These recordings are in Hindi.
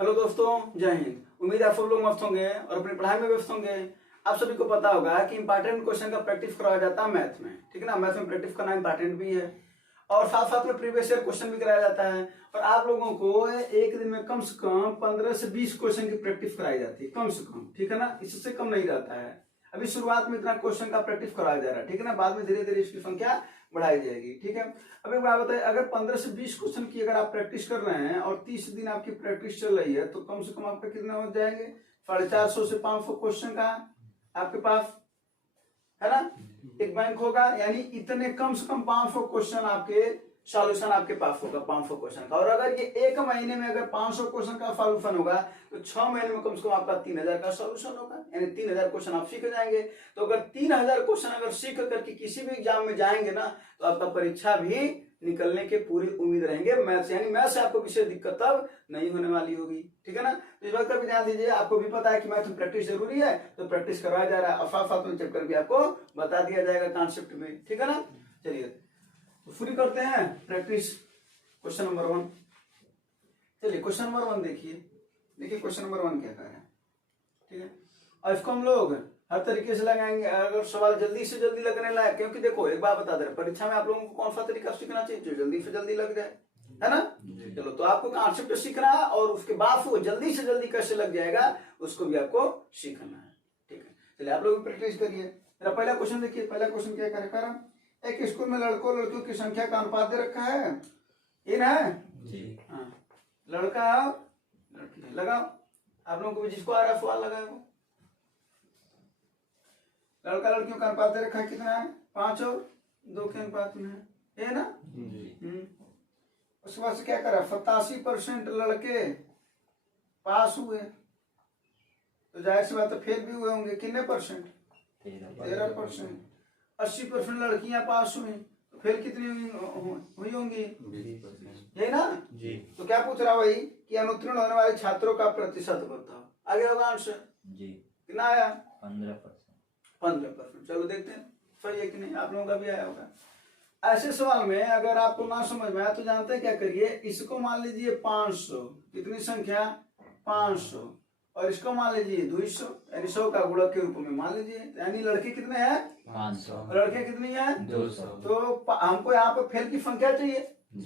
हेलो दोस्तों, जय हिंद। उम्मीद है आप सब लोग मस्त होंगे और अपनी पढ़ाई में व्यस्त होंगे। आप सभी को पता होगा कि इंपॉर्टेंट क्वेश्चन का प्रैक्टिस कराया जाता है मैथ में, ठीक है ना। मैथ में प्रैक्टिस करना इंपॉर्टेंट भी है और साथ साथ में प्रीवियस ईयर क्वेश्चन भी कराया जाता है। और आप लोगों को एक दिन में कम से कम 15 से 20 क्वेश्चन की प्रैक्टिस कराई जाती है, कम से कम, ठीक है ना। इससे कम नहीं रहता है। अभी शुरुआत में इतना क्वेश्चन का प्रैक्टिस कराया जा रहा है, ठीक है ना। बाद में धीरे धीरे इसकी संख्या बढ़ाई जाएगी, ठीक है। अभी बात बताइए, अगर 15 से 20 क्वेश्चन की अगर आप प्रैक्टिस कर रहे हैं और 30 दिन आपकी प्रैक्टिस चल रही है तो कम से कम आपका कितना हो जाएंगे? 450 से 500 क्वेश्चन का आपके पास है ना एक बैंक होगा। यानी इतने कम से कम 500 क्वेश्चन आपके सॉल्यूशन आपके पास होगा, 500 क्वेश्चन का। और अगर ये एक महीने में अगर 500 क्वेश्चन का सॉल्यूशन होगा तो 6 महीने में कम से कम आपका 3000 का सॉल्यूशन होगा। यानी 3000 क्वेश्चन आप सीख जाएंगे। तो अगर 3000 क्वेश्चन अगर सीख करके किसी भी एग्जाम में जाएंगे ना तो आपका परीक्षा भी निकलने के पूरी उम्मीद रहेंगे मैथ। यानी मैथ से आपको विशेष दिक्कत तब नहीं होने वाली होगी, ठीक है ना। तो इस बात का भी ध्यान दीजिए। आपको भी पता है कि मैथ में प्रैक्टिस जरूरी है, तो प्रैक्टिस करवाया जा रहा है और साथ साथ में चैप्टर भी आपको बता दिया जाएगा कॉन्सेप्ट में, ठीक है ना। चलिए तो शुरू करते हैं प्रैक्टिस क्वेश्चन नंबर 1। चलिए क्वेश्चन नंबर 1 देखिए क्वेश्चन नंबर 1 क्या कह रहा है, ठीक है। और इसको हम लोग हर तरीके से लगाएंगे अगर सवाल जल्दी से जल्दी लगने लायक। क्योंकि देखो एक बात बता दे रहे, परीक्षा में आप लोगों को कौन सा तरीका सीखना चाहिए जो जल्दी से जल्दी लग जाए, है ना। चलो तो आपको कॉन्सेप्ट सीखना है और उसके बाद वो जल्दी से जल्दी कैसे लग जाएगा उसको भी आपको सीखना है, ठीक है। चलिए आप लोग प्रैक्टिस करिए। मेरा पहला क्वेश्चन देखिए। पहला क्वेश्चन क्या करेगा? एक स्कूल में लड़कों लड़कियों की संख्या का अनुपात दे रखा है, ये ना है जी। हाँ, लड़का लड़की है। लगाओ आप लोगों को जिसको आ रहा है सवाल लगाए वो। लड़का लड़कियों का अनुपात दे रखा है, कितना है? 5 और 2 के अनुपात में है, ये ना जी। उसके बाद से क्या करा? 87% लड़के पास हुए, तो जाहिर सी बात है फेल भी हुए होंगे। कितने परसेंट? 13%। 80% लड़कियां पास हुई तो फेल कितनी हुई होंगी? यही ना जी। तो क्या पूछ रहा भाई कि अनुत्तीर्ण होने वाले छात्रों का प्रतिशत बताओ। आगे होगा आंसर जी। कितना आया? 15%। चलो देखते हैं सही है कि नहीं। आप लोगों का भी आया होगा। ऐसे सवाल में अगर आपको ना समझ में आया तो जानते हैं क्या करिए, इसको मान लीजिए 500, कितनी संख्या? 500, और इसको मान लीजिए 200, यानी 100 का गुणक के रूप में मान लीजिए। यानी लड़के कितने हैं? 500, लड़के कितनी है? 200। तो हमको यहाँ पे फेल की संख्या चाहिए,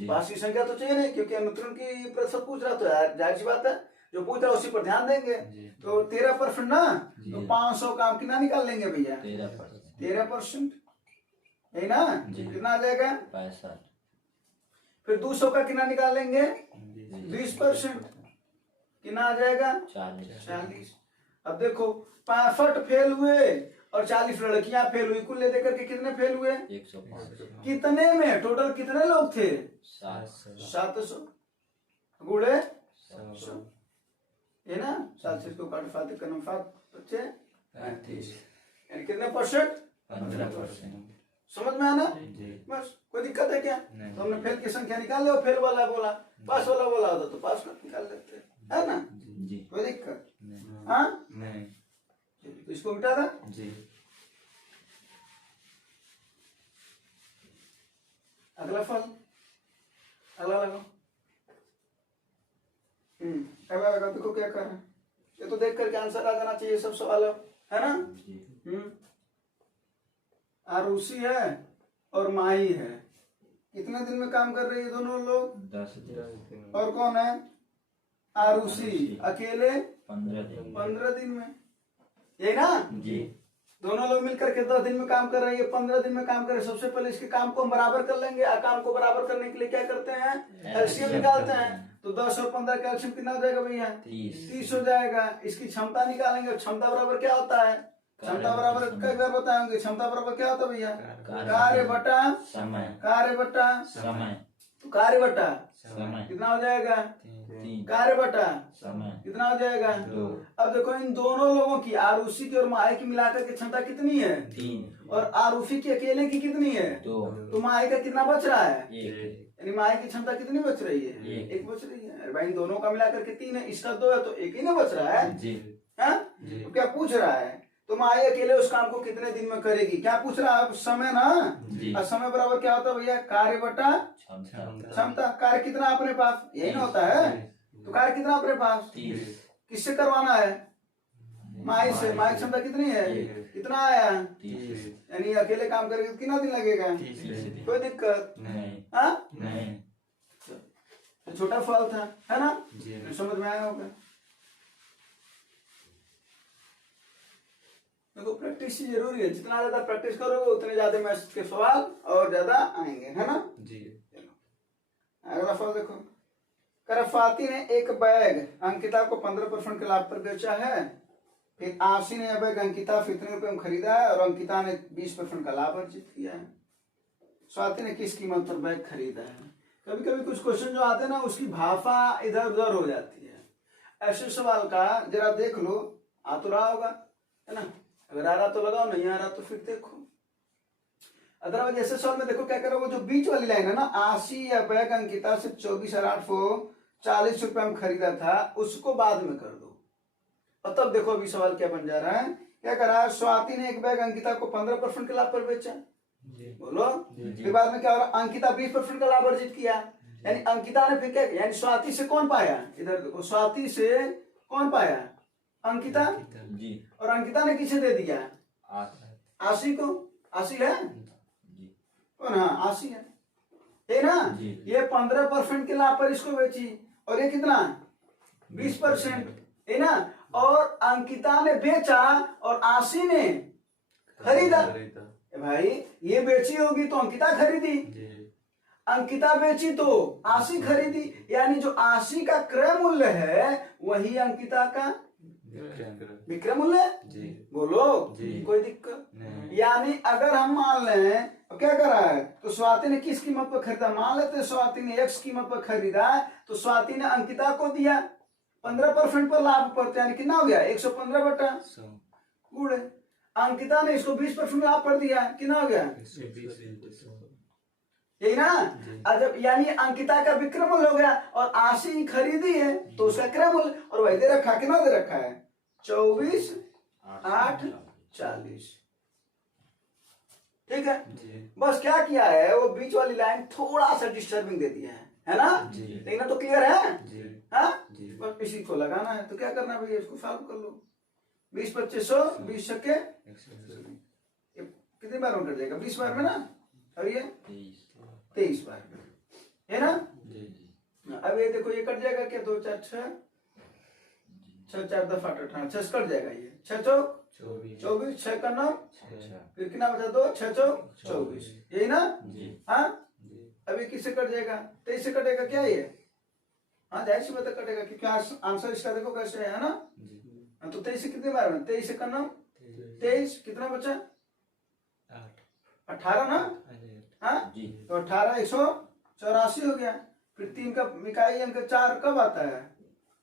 पास की संख्या तो चाहिए नहीं, क्योंकि अनुत्तीर्ण की प्रतिशत पूछ रहा तो यार जाहिर सी बात है जो पूछ रहा है उसी पर ध्यान देंगे। तो 13% ना, तो 500 का हम कितना निकाल लेंगे भैया? 13%, यही ना। कितना आ जाएगा? 65। फिर 200 का कितना निकाल लेंगे? 20%, कितना आ जाएगा? 40। अब देखो 65 फेल हुए और 40 लड़कियां फेल हुई, कुल लेकर के कितने फेल हुए? 105। कितने में टोटल कितने लोग थे? 700 गुणे 100, ये ना। 7 से इसको काट 7 का 7 बच्चे 35, यानी कितने परसेंट? 15%। समझ में आना? बस कोई दिक्कत है क्या? तो हमने फेल की संख्या निकाल ली, फेल वाला बोला, पास वाला बोला होता तो पास का निकाल लेते, है ना जी। कोई दिक्कत हाँ नहीं। तो इसको मिटा था जी। अगला फल, अगला लगाओ। अगला लगाओ। देखो क्या कर रहे हैं, ये तो देख करके आंसर आ जाना चाहिए सब सवाल, है ना। आरुषि है और माही है। कितने दिन में काम कर रही है दोनों लोग? 10 दिन। और कौन है? आरुषि अकेले 15 दिन में, यही ना जी। दोनों लोग मिलकर के 10 दिन में काम कर रहे हैं, 15 दिन में काम कर रहे हैं। सबसे पहले इसके काम को हम बराबर कर लेंगे। काम को बराबर करने के लिए क्या करते हैं? एलसीएम निकालते हैं। तो 10 और 15 का एलसीएम कितना हो जाएगा भैया? 30 हो जाएगा। इसकी क्षमता निकालेंगे। क्षमता बराबर क्या होता है? क्षमता बराबर कई बार बताएंगे। क्षमता बराबर क्या होता है भैया? कार्य बटा समय। कार्य बटा समय, तो कार्य बटा समय कितना हो जाएगा? कार्य बटा समय कितना हो जाएगा? 2। अब देखो इन दोनों लोगों की, आरुषि की और माही की मिलाकर के क्षमता कितनी है? 3। और आरुषि की अकेले की कितनी है? 2। तो माही का कितना बच रहा है? 1। यानी माही की क्षमता कितनी बच रही है? 1 बच रही है। भाई इन दोनों का मिलाकर के 3 है, इसका 2 है, तो 1 ही ना बच रहा है जी। तो क्या पूछ रहा है? तो माही अकेले उस काम को कितने दिन में करेगी? क्या पूछ रहा है? समय ना। और समय बराबर क्या होता है भैया? कार्य बटा क्षमता। कार्य कितना अपने पास? यही ना होता है। तो कार्य कितना अपने पास 30। किससे करवाना है माइक से। माइक क्षमता कितनी है कितना आया 30। यानी अकेले काम करेंगे तो कितना दिन लगेगा 30 दिन। कोई दिक्कत नहीं। हाँ नहीं। तो छोटा फल था है ना जी। समझ में आया होगा। देखो प्रैक्टिस ही जरूरी है, जितना ज्यादा प्रैक्टिस करोगे उतने ज्यादा मैथ्स के सवाल और ज्यादा आएंगे है ना जी। अगला सवाल देखो। करफाती ने एक बैग अंकिता को 15% के लाभ पर बेचा है, फिर आशी ने यह बैग अंकिता से इतने रुपए में खरीदा है और अंकिता ने 20% का लाभ अर्जित किया है। स्वाति ने किस कीमत पर बैग खरीदा है। कभी कभी कुछ क्वेश्चन जो आते हैं ना उसकी भाषा इधर उधर हो जाती है। ऐसे सवाल का जरा देख लो, आ तो रहा होगा है ना, अगर आ रहा तो लगाओ, नहीं आ रहा तो फिर देखो। अदरवाइज ऐसे सवाल में देखो क्या करो, वो जो बीच वाली लाइन है ना, आशी या बैग अंकिता से 24,840 रुपए में खरीदा था, उसको बाद में कर दो और तब देखो अभी सवाल क्या बन जा रहा है। क्या करा है, स्वाति ने एक बैग अंकिता को 15% के लाभ पर बेचा, बोलो। फिर बाद में क्या हो रहा, अंकिता 20% का लाभ अर्जित किया, यानी अंकिता ने फिर क्या, यानी स्वाति से कौन पाया, इधर देखो, स्वाति से कौन पाया, अंकिता जी। और अंकिता ने किसे दे दिया, आशी को। आशी है कौन, हाँ आशी है ना। ये 15% के लाभ पर इसको बेची और ये कितना 20% है ना, और अंकिता ने बेचा और आशी ने खरीदा। भाई ये बेची होगी तो अंकिता खरीदी, अंकिता बेची तो आशी खरीदी, यानी जो आशी का क्रय मूल्य है वही अंकिता का विक्रय मूल्य। बोलो कोई दिक्कत। यानी अगर हम मान लें तो क्या करा है, तो स्वाति ने किस कीमत पर खरीदा, मान लेते स्वाति ने X कीमत पर खरीदा, तो स्वाति ने अंकिता को दिया 15% पर लाभ पर, यानी कितना हो गया 115 बटा गुणे, अंकिता ने इसको 20% लाभ पर दिया, कितना हो गया यही ना। और जब यानी अंकिता का विक्रय मूल्य हो गया और आशी खरीदी है तो उसका क्रय मूल्य, और वही दे रखा, कितना दे रखा है 24,840। ठीक है, बस क्या किया है, वो बीच वाली लाइन थोड़ा सा डिस्टर्बिंग दे दिया है ना, लेकिन तो क्लियर है हाँ? बस इसी को लगाना है, तो क्या करना भैया, इसको सॉल्व कर लो। 20 2500 20 छक्के कितनी बार में कट जाएगा, 20 बार में ना, और ये 23 बार में है ना। अब ये देखो ये कट जाएगा क्या, 2 4 6 6 4 दफा 18 6 कट जाएगा, ये 6 चौक 24 6 का 9 फिर कितना बचा 2 6 चौक 24, यही ना हाँ। अभी किससे कट जाएगा, 23 से कटेगा क्या ये, हाँ जाहिर सी बात कटेगा क्योंकि आंसर इसका देखो कैसे है ना। तो 23 से कितने बार में, 23 से करना 23, कितना बचा 18 ना हाँ, तो 18 184 हो गया। फिर 3 का इकाई अंक 4 कब आता है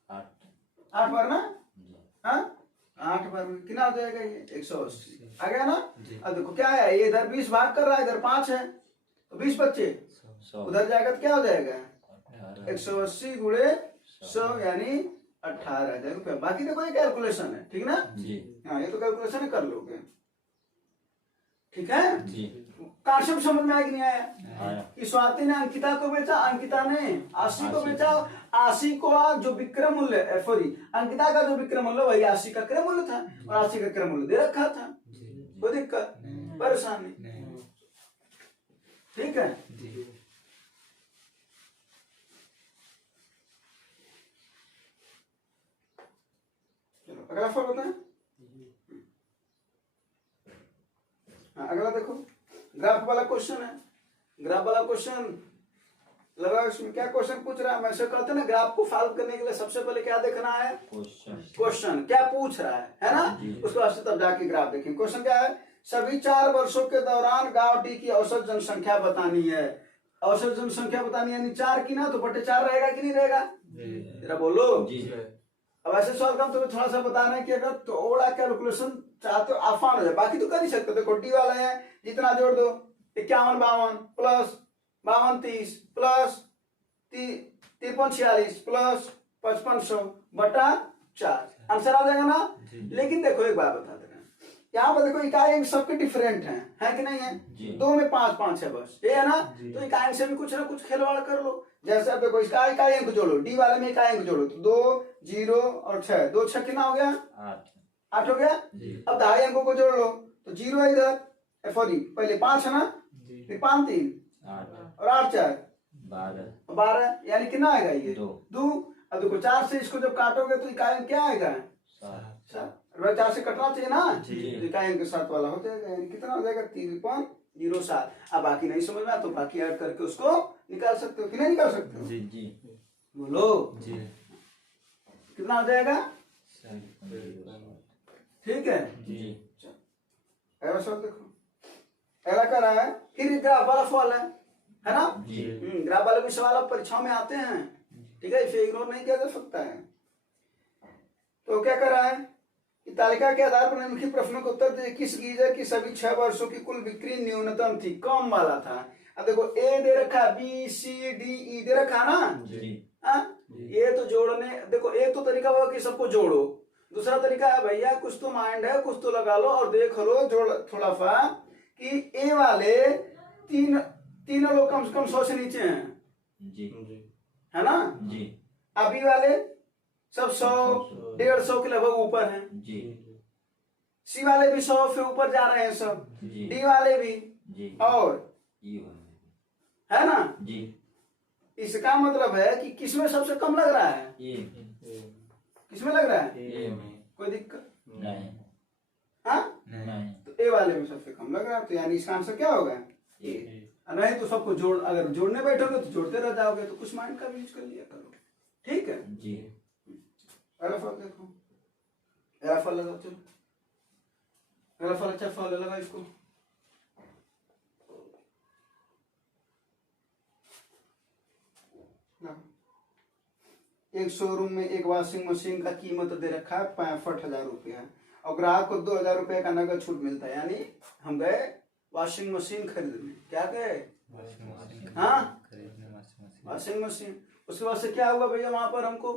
8 बार ना हाँ, 8 बार में कितना हो जाएगा ये 180 आ गया ना। अब देखो क्या है, ये इधर 20 भाग कर रहा है, इधर 5 है तो 20 बच्चे उधर जाएगा तो क्या हो जाएगा 180 गुणे 100 यानी 18,000 रुपये। बाकी देखो ये कैलकुलेशन है, ठीक ना हाँ, ये तो कैलकुलेशन कर लोगे, ठीक है। कांसेप्ट समझ में आया कि नहीं आया, कि स्वाति ने अंकिता को बेचा, अंकिता ने आशी को बेचा, आशी को जो विक्रय मूल्य, सॉरी अंकिता का जो विक्रय मूल्य वही आशी का क्रय मूल्य था और आशी का क्रय मूल्य दे रखा था, कोई दिक्कत परेशानी, ठीक है। चलो अगला सवाल बताएं। अगला देखो ग्राफ वाला क्वेश्चन है, ग्राफ वाला क्वेश्चन लगा, इसमें क्या क्वेश्चन पूछ रहा है, वैसे कहते हैं ना ग्राफ को सॉल्व करने के लिए सबसे पहले क्या देखना है, क्वेश्चन क्या पूछ रहा है ना, उसके बाद से तब जाके ग्राफ देखेंगे। क्वेश्चन क्या है, सभी 4 वर्षों के दौरान गांव डी की औसत जनसंख्या बतानी है। औसत जनसंख्या बतानी यानी 4 की ना, तो बटे 4 रहेगा कि नहीं रहेगा, जरा बोलो। अब ऐसे सवाल का तुम्हें थोड़ा सा बताना है कि अगर थोड़ा कैलकुलेशन चाहते हो आसान हो जाए, बाकी तो कर ही सकते हो। डी वाला है जितना जोड़ दो 51 52 प्लस 52 30 प्लस 53 46 प्लस 5500 बटा 4 आंसर आ जाएगा ना। लेकिन देखो एक बात बता दे रहे हैं, यहाँ पर देखो इकाई अंक सबके डिफरेंट है कि नहीं है, 2 में 5 5 है बस, ये है ना। तो इकाई अंक से भी कुछ ना कुछ खिलवाड़ कर लो, जैसे अब देखो इसका इकाई अंक जोड़ो, डी वाले में इकाई अंक जोड़ो तो 2 0 और 6, 2 6 कितना हो गया 8 हो गया। अब दहाई अंकों को जोड़ लो तो 0 है इधर, सॉरी पहले 5 है ना, फिर 5 3 और 8 4 12, यानी कितना आएगा ये 2। अब देखो 4 से इसको जब काटोगे तो इकाई अंक क्या आएगा 7, 4 से कटना चाहिए ना, तो इकाई अंक 7 वाला हो जाएगा, यानी कितना हो जाएगा 3.07। अब बाकी नहीं समझ में तो बाकी ऐड करके उसको निकाल सकते हो कि नहीं निकाल सकते हो? जी बोलो जी, कितना हो जाएगा? ठीक है जी। अगला सवाल देखो, अगला कर रहा है फिर ग्राफ वाला सवाल है ना जी। ग्राफ वाले भी सवाल अब परीक्षाओं में आते हैं, ठीक है, इसे इग्नोर नहीं किया जा सकता है। तो क्या कर रहा है कि तालिका के आधार पर निम्नलिखित प्रश्नों का उत्तर दीजिए, किस गीजर की सभी 6 वर्षों की कुल बिक्री न्यूनतम थी, कम वाला था। अब देखो ए दे रखा, बी सी डी ई दे रखा ना जी। ये तो जोड़ने, देखो एक तो तरीका होगा कि सबको जोड़ो, दूसरा तरीका है भैया कुछ तो माइंड है कुछ तो लगा लो और देख लो जोड़ थोड़ा सा कि ए वाले तीनों लोग कम से कम 100 से नीचे हैं जी, है ना जी। अभी वाले सब 100 150 के लगभग ऊपर हैं जी। सी वाले भी 100 से ऊपर जा रहे हैं सब, डी वाले भी जी। और है ना जी। इसका मतलब है कि किसमें सबसे कम लग रहा है, किसमें लग रहा है, कोई दिक्कत नहीं, हाँ नहीं। तो ए वाले में सबसे कम लग रहा है, तो यानी इसका आंसर क्या होगा ए। नहीं तो सबको जोड़, अगर जोड़ने बैठोगे तो जोड़ते रह जाओगे, तो कुछ माइंड का भी यूज कर लिया करो, ठीक है जी। अगला फल देखो, अगला फल लगाओ, चलो अगला फल अच्छा फल लगा इसको। एक शोरूम में एक वॉशिंग मशीन का कीमत दे रखा है 65,000 रुपया और ग्राहक को 2,000 रुपये का नगद छूट मिलता है, यानी हम गए वॉशिंग मशीन खरीदने, क्या गए हाँ वॉशिंग मशीन। उसके बाद से क्या हुआ भैया, वहां पर हमको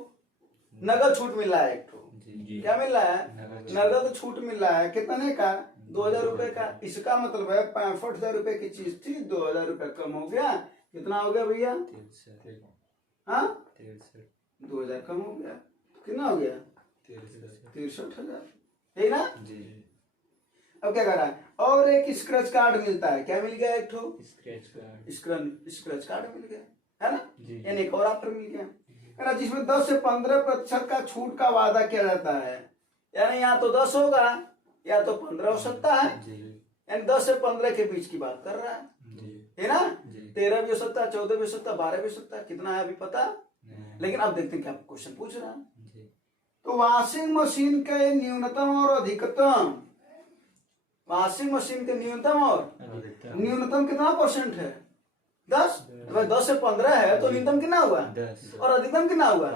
नगद छूट मिल रहा है, एक तो क्या मिल रहा है नगद छूट मिल रहा है, कितने का 2,000 रुपये का। इसका मतलब है 65,000 रुपये की चीज थी, 2,000 रुपये कम हो गया, कितना हो गया भैया हाँ 2,000 कम हो गया, कितना हो गया 63,000, है ना जी। अब क्या कर रहा है, और एक स्क्रैच कार्ड मिलता है, क्या मिल गया एक ठो स्क्रैच कार्ड मिल गया, है ना, यानी एक और ऑफर मिल गया, है ना, जिसमें 10 से 15% का छूट का वादा किया जाता है, यानी यहाँ तो 10 होगा या तो 15 हो सकता है, यानी 10 से 15 के बीच की बात कर रहा है ना, 13 भी हो सकता है, 14 भी हो सकता है, 12 भी हो सकता है, कितना है अभी पता, लेकिन अब देखते हैं क्या क्वेश्चन पूछ रहा है। तो वॉशिंग मशीन के न्यूनतम और अधिकतम, वॉशिंग मशीन के न्यूनतम और न्यूनतम कितना % है 10, 10 से 15 है तो न्यूनतम कितना हुआ 10 और अधिकतम कितना हुआ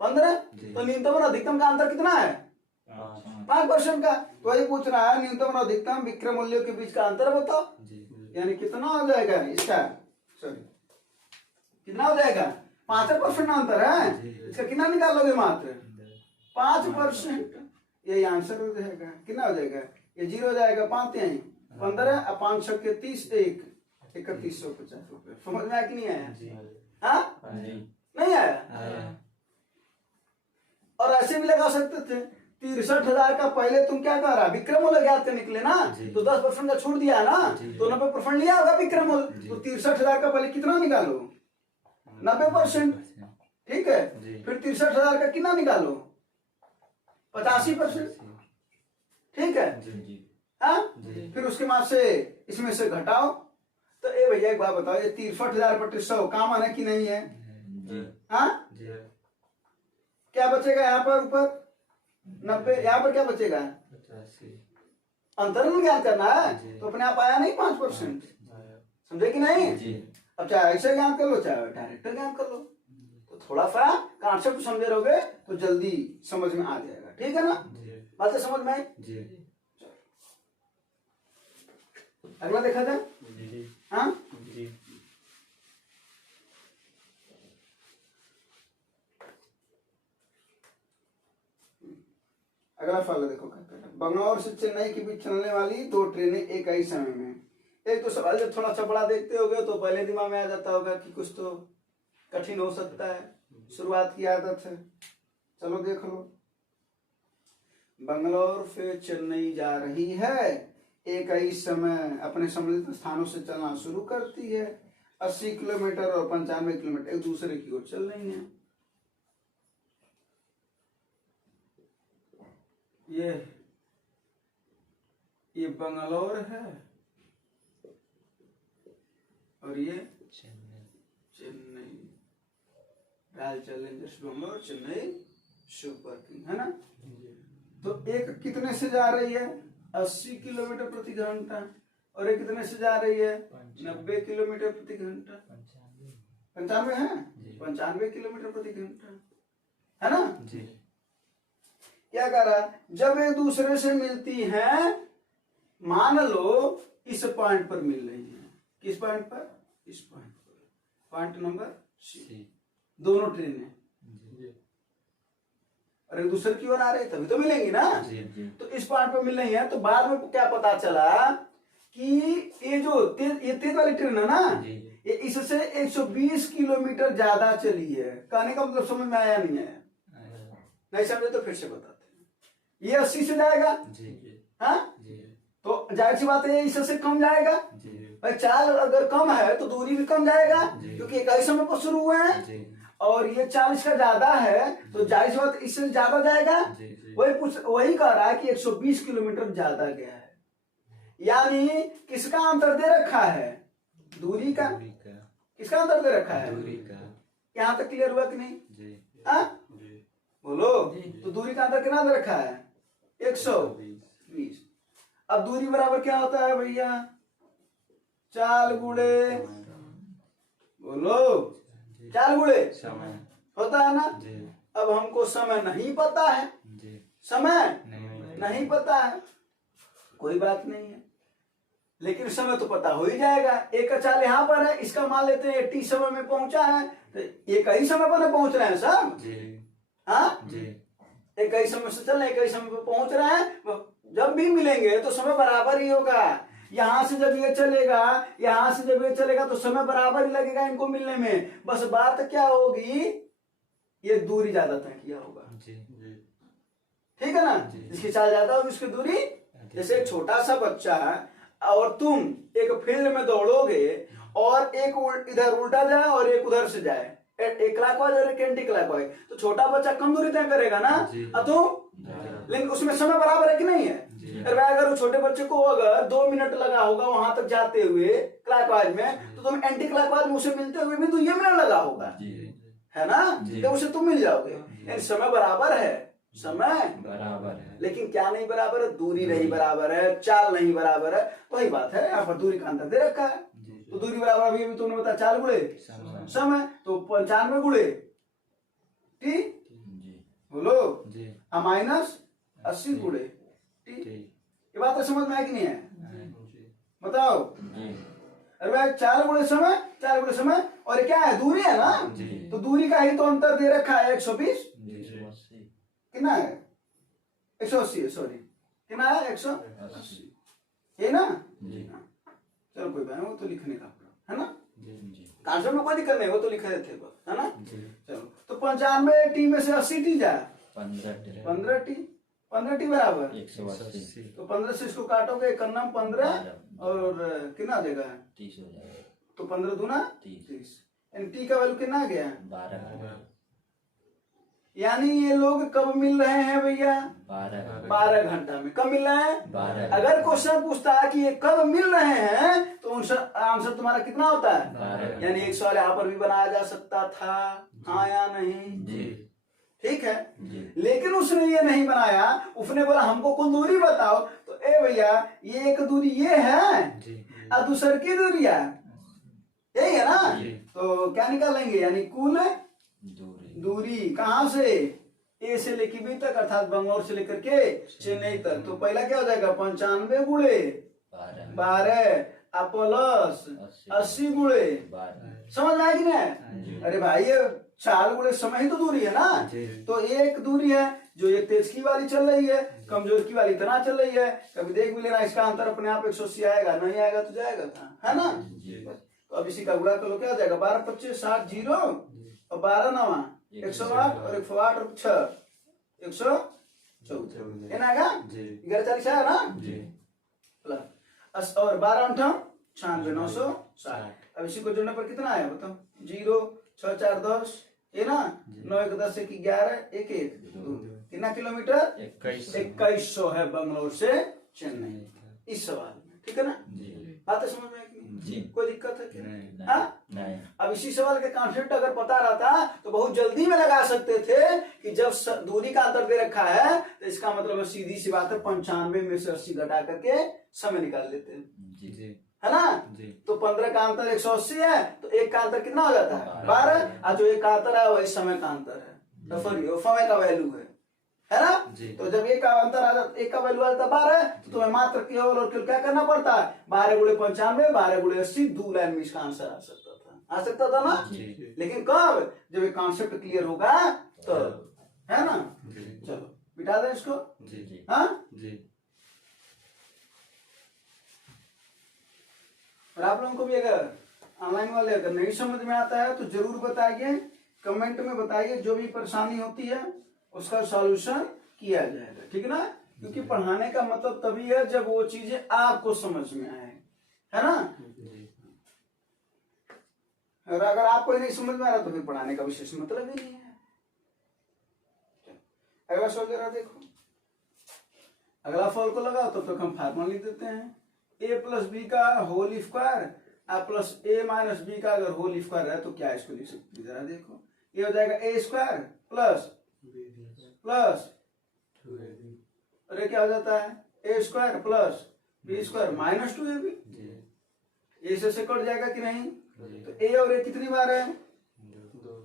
15, तो न्यूनतम और अधिकतम का अंतर कितना है 5% का। तो वही पूछ रहा है न्यूनतम और अधिकतम विक्रय मूल्यों के बीच का अंतर बताओ, यानी कितना हो जाएगा इसका, सॉरी कितना हो जाएगा 5% अंतर है, इसका कितना निकालोगे मात्र 5%, यही आंसर हो जाएगा, कितना हो जाएगा ये 0 हो जाएगा, 5 15 और 5 6 के 30, 3150 रुपये। समझ में आया कि नहीं आया, हाँ नहीं आया। और ऐसे भी लगा सकते थे 63,000 का पहले तुम क्या कर रहा विक्रय मूल्य ज्ञात करने के लिए ना, तो 10% का छूट दिया ना, तो 90% लिया होगा विक्रय मूल्य, तो 63,000 का पहले कितना निकालो 90%, ठीक है, फिर 63,000 का कितना निकालो 85%, ठीक है हाँ, फिर उसके बाद से इसमें से घटाओ, तो ए भैया एक बात बताओ, ये 63,000 बटे 100 कॉमन है कि नहीं है, हाँ क्या बचेगा यहाँ पर ऊपर 90, यहाँ पर क्या बचेगा 85, अंतर ज्ञान करना है, तो अपने आप आया नहीं 5%, समझे कि नहीं। अब चाहे ऐसे ज्ञान कर लो चाहे डायरेक्ट ज्ञान कर लो, तो थोड़ा सा कॉन्सेप्ट समझे रहोगे तो जल्दी समझ में आ जाएगा, ठीक है ना, बातें समझ में आई। अगला देखा जाए, हाँ अगला सवाल देखो, बंगलौर से चेन्नई के बीच चलने वाली 2 ट्रेनें एक ही समय में, एक तो सवाल जब थोड़ा सा बड़ा देखते होगे तो पहले दिमाग में आ जाता होगा कि कुछ तो कठिन हो सकता है, शुरुआत की आदत है। चलो देख लो, बंगलौर से चेन्नई जा रही है, एक ही समय अपने सम्मिलित स्थानों से चलना शुरू करती है। 80 किलोमीटर और 95 किलोमीटर एक दूसरे की ओर चल रही है। ये बंगलौर है और ये Chennai. Royal Challengers Bangalore, Chennai super king, है ना। तो एक कितने से जा रही है? 80 किलोमीटर प्रति घंटा, और एक कितने से जा रही है? 90 किलोमीटर प्रति घंटा। 95 है, 95 किलोमीटर प्रति घंटा, है ना जी। क्या करा, जब एक दूसरे से मिलती हैं, मान लो इस पॉइंट पर मिल रही है। किस पॉइंट पर? इस पॉइंट पर, पॉइंट नंबर सी। दोनों ट्रेनें और एक दूसरे की ओर आ रहे, तभी तो मिलेंगी ना जी, जी। तो इस पॉइंट पर मिल रही है। तो बाद में क्या पता चला कि ये जो तेज वाली ट्रेन है ना, ये इससे 120 किलोमीटर ज्यादा चली है। कहने का मतलब समझ में आया नहीं है? नहीं समझे तो फिर से बताते हैं। ये 80 से जाएगा, हाँ, तो जाहिर सी बात है इससे कम जाएगा। भाई चाल अगर कम है तो दूरी भी कम जाएगा, क्योंकि एक ही समय पर शुरू हुए हैं। और ये 40 का ज्यादा है तो जाहिर सी बात इससे ज्यादा जाएगा। वही कह रहा है कि 120 किलोमीटर ज्यादा गया है। यानी किसका अंतर दे रखा है? दूरी का। किसका अंतर दे रखा है? दूरी का। यहाँ तक क्लियर हुआ कि नहीं? बोलो। तो दूरी का अंतर कितना दे रखा है? 120। अब दूरी बराबर क्या होता है भैया? चाल गुणे, बोलो, चाल गुणे समय होता है ना। अब हमको समय नहीं पता है, समय नहीं पता है, कोई बात नहीं है, लेकिन समय तो पता हो ही जाएगा। एक का चाल यहाँ पर है, इसका मान लेते हैं टी समय में पहुंचा है, तो एक ही समय पर पहुंच रहे हैं सब, हाँ, एक ही समय से चल रहे, एक ही समय पर पहुंच रहे हैं। जब भी मिलेंगे तो समय बराबर ही होगा। यहां से जब ये चलेगा, यहां से जब ये चलेगा तो समय बराबर ही लगेगा इनको मिलने में। बस बात क्या होगी, ये दूरी ज्यादा तय किया होगा, ठीक है ना। जिसकी चाल ज्यादा होगी उसकी दूरी। जैसे एक छोटा सा बच्चा है और तुम एक फील्ड में दौड़ोगे और एक इधर उल्टा जाए और एक उधर से जाए, एक क्लॉकवाइज और एक एंटी क्लॉकवाइज, तो छोटा बच्चा कम दूरी तय करेगा ना, तो लेकिन उसमें समय बराबर है कि नहीं है? अगर वो छोटे बच्चे को अगर 2 मिनट लगा होगा वहां तक जाते हुए क्लॉकवाइज में, तो तुम एंटी क्लॉकवाइज में उसे मिलते हुए भी तो ये मिनट लगा होगा, है ना, तो उसे तुम मिल जाओगे। समय बराबर है, समय बराबर है, लेकिन क्या नहीं बराबर है? दूरी नहीं बराबर है, चाल नहीं बराबर है। वही बात है, यहाँ पर दूरी का अंतर दे रखा है। तो दूरी बराबर अभी तुमने बताया चाल गुणे समय, तो 95 गुणे टी, बोलो, माइनस 80 गुणे टी। ये बात तो समझ में आया कि नहीं है? बताओ। अरे भाई 4 गुणे समय, 4 गुणे समय, और क्या है? दूरी है ना, तो दूरी का ही तो अंतर दे रखा है 120। कितना है? 180 है, सॉरी, कितना है? 180, ये ना। चलो कोई बात नहीं, वो तो लिखने का है ना, आंसर में कोई दिक्कत नहीं, वो तो लिखे थे, है ना। चलो, तो 95 टी में से 80 टी जाए, 15 टी बराबर 180। तो 15 से इसको काटोगे, एक करना 15 और कितना देगा? 30 हो जाएगा। तो 15 दूना 30, यानी टी का वैल्यू कितना गया? 12। यानी ये लोग कब मिल रहे हैं भैया? 12 घंटा में। कब मिल रहे हैं? 12। अगर क्वेश्चन पूछता है कि ये कब मिल रहे हैं, तो आंसर तुम्हारा कितना होता है? 12। यानी एक सवाल यहाँ पर भी बनाया जा सकता था, हाँ या नहीं? ठीक है, लेकिन उसने ये नहीं बनाया, उसने बोला हमको कुल दूरी बताओ। तो ए भैया, ये एक दूरी ये है और दूसर की दूरी है, यही है ना। तो क्या निकालेंगे? यानी कुल दूरी कहां से? ए से लेकर बी तक, अर्थात बंगलौर से लेकर के चेन्नई तक। तो पहला क्या हो जाएगा? 95 गुणे 12 प्लस 80 गुणे, समझ में आया कि नहीं? अरे भाई ये 4 गुणे समय ही तो दूरी है ना। तो एक दूरी है जो एक तेज की वाली चल रही है, कमजोर की वाली इतना चल रही है। कभी देख भी लेना, इसका अंतर अपने आप 180 आएगा, नहीं आएगा तो जाएगा था, है ना। तो अब इसी का गुणा कर लो, क्या हो जाएगा? 12 25 60 0 और 12 9 108 और 108 और 6 114 है ना आएगा 1140 है ना प्लस और 12 8 96 960। अब इसी को जोड़ने पर कितना आया बताओ 0 6 4 10 ये ना 9 1 10 1 11 1 1 2 कितना किलोमीटर 2100 है बंगलोर से चेन्नई इस सवाल में। ठीक है ना बात है समझ में जी कोई दिक्कत है क्या? नहीं। अब इसी सवाल के कॉन्सेप्ट अगर पता रहता तो बहुत जल्दी में लगा सकते थे कि जब दूरी का अंतर दे रखा है तो इसका मतलब है सीधी सी बात है 95 में से 80 घटा करके समय निकाल लेते हैं है ना जी। तो 15 का अंतर 180 है तो एक का अंतर कितना हो जाता है 12 और जो एक का अंतर है वही समय का अंतर है तो फिर समय का वैल्यू है ना जी। तो जब एक का अंतर आ जाता एक का वैल्यू आ जाता 12 तो तुम्हें मात्र केवल और केवल क्या करना पड़ता है 12 गुणे 95 12 गुणे 80 2 लाइन में इसका आंसर आ सकता था ना जी। लेकिन कब जब ये कॉन्सेप्ट क्लियर होगा तो है ना चलो बिठा दे इसको जी हाँ जी। और आप लोगों को भी अगर ऑनलाइन वाले अगर नहीं समझ में आता है तो जरूर बताइए कमेंट में बताइए जो भी परेशानी होती है उसका सॉल्यूशन किया जाएगा ठीक है ना क्योंकि पढ़ाने का मतलब तभी है जब वो चीजें आपको समझ में आए है ना और अगर आपको नहीं समझ में आ रहा तो फिर पढ़ाने का विशेष मतलब ही नहीं है। अगला सवाल जरा देखो अगला फॉल को लगाओ तब तक हम फार्मूला लिख देते हैं a प्लस बी का whole square plus a minus B का अगर होल स्क्वायर है तो क्या इसको लिख सकते हैं जरा देखो ये हो जाएगा a स्क्वायर प्लस अरे क्या हो जाता है a square plus B square minus 2ab A से कट जाएगा कि नहीं तो a और a कितनी बार है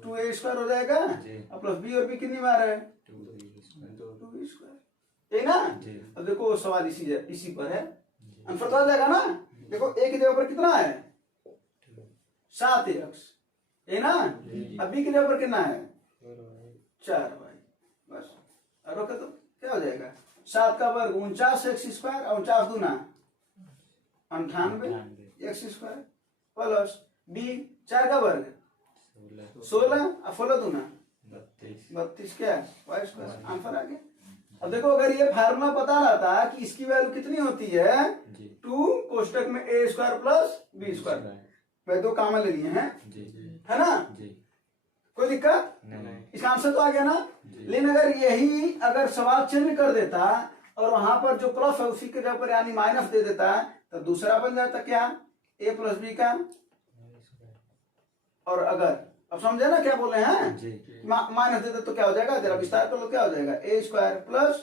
2a स्क्वायर हो जाएगा और प्लस b और b कितनी बार है 2b स्क्वायर ये ना अब देखो सवाल इसी पर है आंसर तो आ जाएगा ना देखो a की जगह पर कितना है 7x ये ना अब b की जगह पर कितना है 4y बस और तो क्या हो जाएगा 7 का वर्ग 49x स्क्वायर और 49 दूना 98 x स्क्वायर प्लस b 4 का वर्ग 16 और 16 दूना 32 क्या y स्क्वायर आंसर आ गया। अब देखो अगर ये फार्मूला पता रहता कि इसकी वैल्यू कितनी होती है 2 कोष्टक में a square plus b square वे दो कॉमन ले लिए हैं है ना कोई दिक्कत इसका आंसर तो आ गया ना लेकिन अगर यही अगर सवाल चेंज कर देता और वहां पर जो प्लस है उसी के जगह पर यानी माइनस दे देता तो दूसरा बन जाता क्या a प्लस बी का और अगर अब समझे ना क्या बोले हैं माइनस दे दे तो क्या हो जाएगा जरा विस्तार कर लो क्या हो जाएगा a स्क्वायर प्लस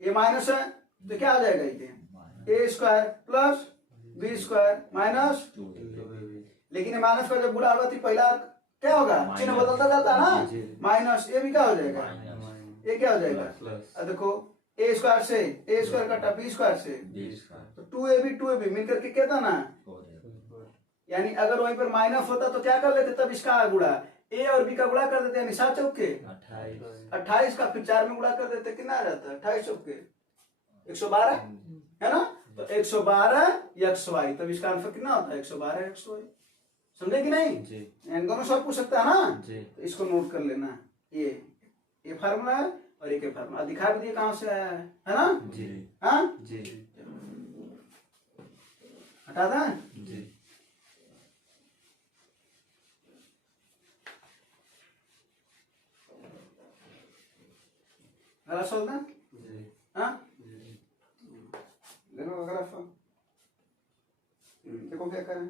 ये माइनस है तो क्या हो जाएगा ये a square plus B square minus लेकिन माइनस का जब बुरा होगा तो पहला क्या होगा चिन्ह बदलता जाता ना माइनस ये भी क्या हो जाएगा ये क्या हो जाएगा देखो a स्क्वायर से a स्क्वायर कटा b स्क्वायर से तो 2ab मिलकर के क्या था ना यानी अगर वहीं पर माइनस होता तो क्या कर लेते तब इसका गुणा a और b का गुणा कर देते यानी 7 चौके 28 का फिर 4 में गुणा कर देते कितना आ जाता है 28 चौके 112 है ना तो 112 xy तब इसका आंसर कितना होता है 112 xy समझे कि नहीं इन दोनों सब पूछ सकता है ना तो इसको नोट कर लेना ये फार्मूला है और एक फार्मूला दिखा भी दिए कहां से आया है ना हाँ हटा दें अगला सवाल ना हाँ देखो क्या करें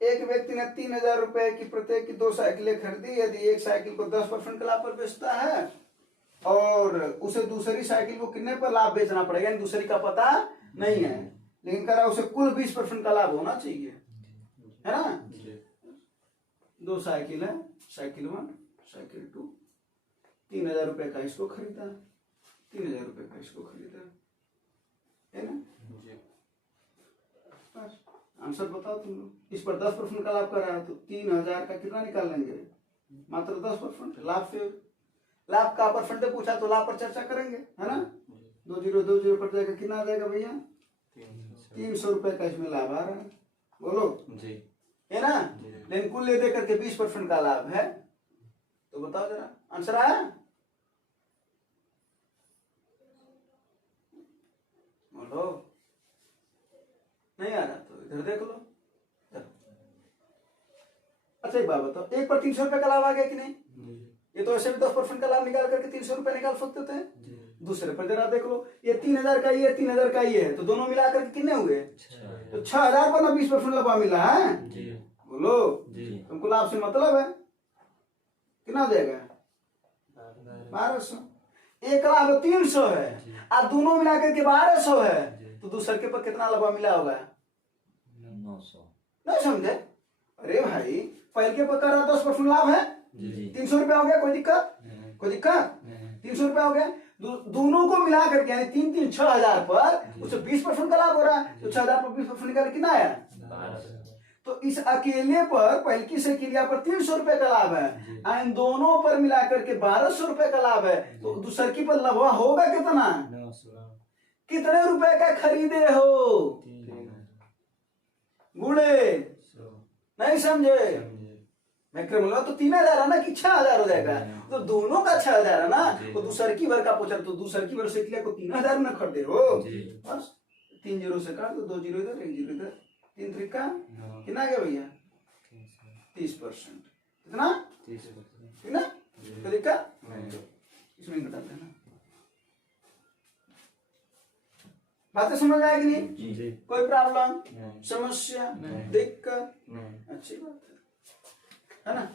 एक व्यक्ति ने 3,000 रुपए की प्रत्येक की 2 साइकिलें खरीदी यदि एक साइकिल को 10% का लाभ पर बेचता है और उसे दूसरी साइकिल को कितने पर लाभ बेचना पड़ेगा यानी दूसरी का पता नहीं है लेकिन कह रहा उसे कुल 20% का लाभ होना चाहिए है ना 2 साइकिल है साइकिल 1 साइकिल 2 3,000 रुपए का इसको खरीदा 3,000 रुपए का इसको खरीदा है ना बस आंसर बताओ तुम लोग इस पर 10% का लाभ कर रहा है तो 3,000 का कितना निकाल लेंगे मात्र 10% लाभ से लाभ का परसेंट पूछा तो लाभ पर चर्चा करेंगे है ना 2,020 पर जाएगा कितना आ जाएगा भैया 300 रुपए का इसमें लाभ आ रहा है बोलो है ना, लेकिन कुल ले दे करके 20% का लाभ है। तो बताओ जरा आंसर आया? बोलो, नहीं आ रहा तो इधर देख लो। अच्छा एक बात बताओ, 1 पर 300 रुपए का लाभ आ गया कि नहीं? ये तो ऐसे भी 10% का लाभ निकाल करके 300 रुपए निकाल सकते थे। दूसरे पर जरा देख लो, ये 3000 का ये 3000 का ये है, तो दोनों मिलाकर के कितने हुए? तो 6000 पर ना 20% लाभ मिला है। बोलो, तुमको लाभ से मतलब है? कितना हो जाएगा? 1200। एक लाभ 300 है, आप दोनों मिलाकर के 1200 है, तो दूसरे के पर कितना लाभ मिला होगा? 900। नहीं समझे? अरे भाई, पहले के पर कर रहा 10% लाभ है, 300 रुपया हो गया, कोई दिक्कत? कोई दिक्कत? 300 रुपया हो गया, दोनों को मिला करके यानी 3 6000 पर उससे 20% का लाभ हो रहा है, तो 6000 पर 20% निकाल कितना आया? 1200। तो इस अकेले पर पहली साइकिलिया पर 300 रुपए का लाभ है, इन दोनों पर मिलाकर के 1200 रुपए का लाभ है, तो दूसर की पर लाभ होगा कितना? 900। कितने रुपए का खरीदे हो? गुड़े नहीं समझे? मैं बोला तो 3000 है ना कि 6000 हो जाएगा, तो दोनों का 6000 है ना, तो दूसर की भर का पूछा, तो दूसर की भर से को 3000 में खरीदे हो। बस 3 जीरो से काट दो, 2 जीरो इधर 1 जीरो इधर, 3 त्रिका कितना गया भैया? 30%। कितना? 30%। ठीक ना? तो दिक्का इसमें घटा देना। बातें समझ आएगी नहीं? कोई प्रॉब्लम, समस्या, दिक्कत? अच्छी बात है ना?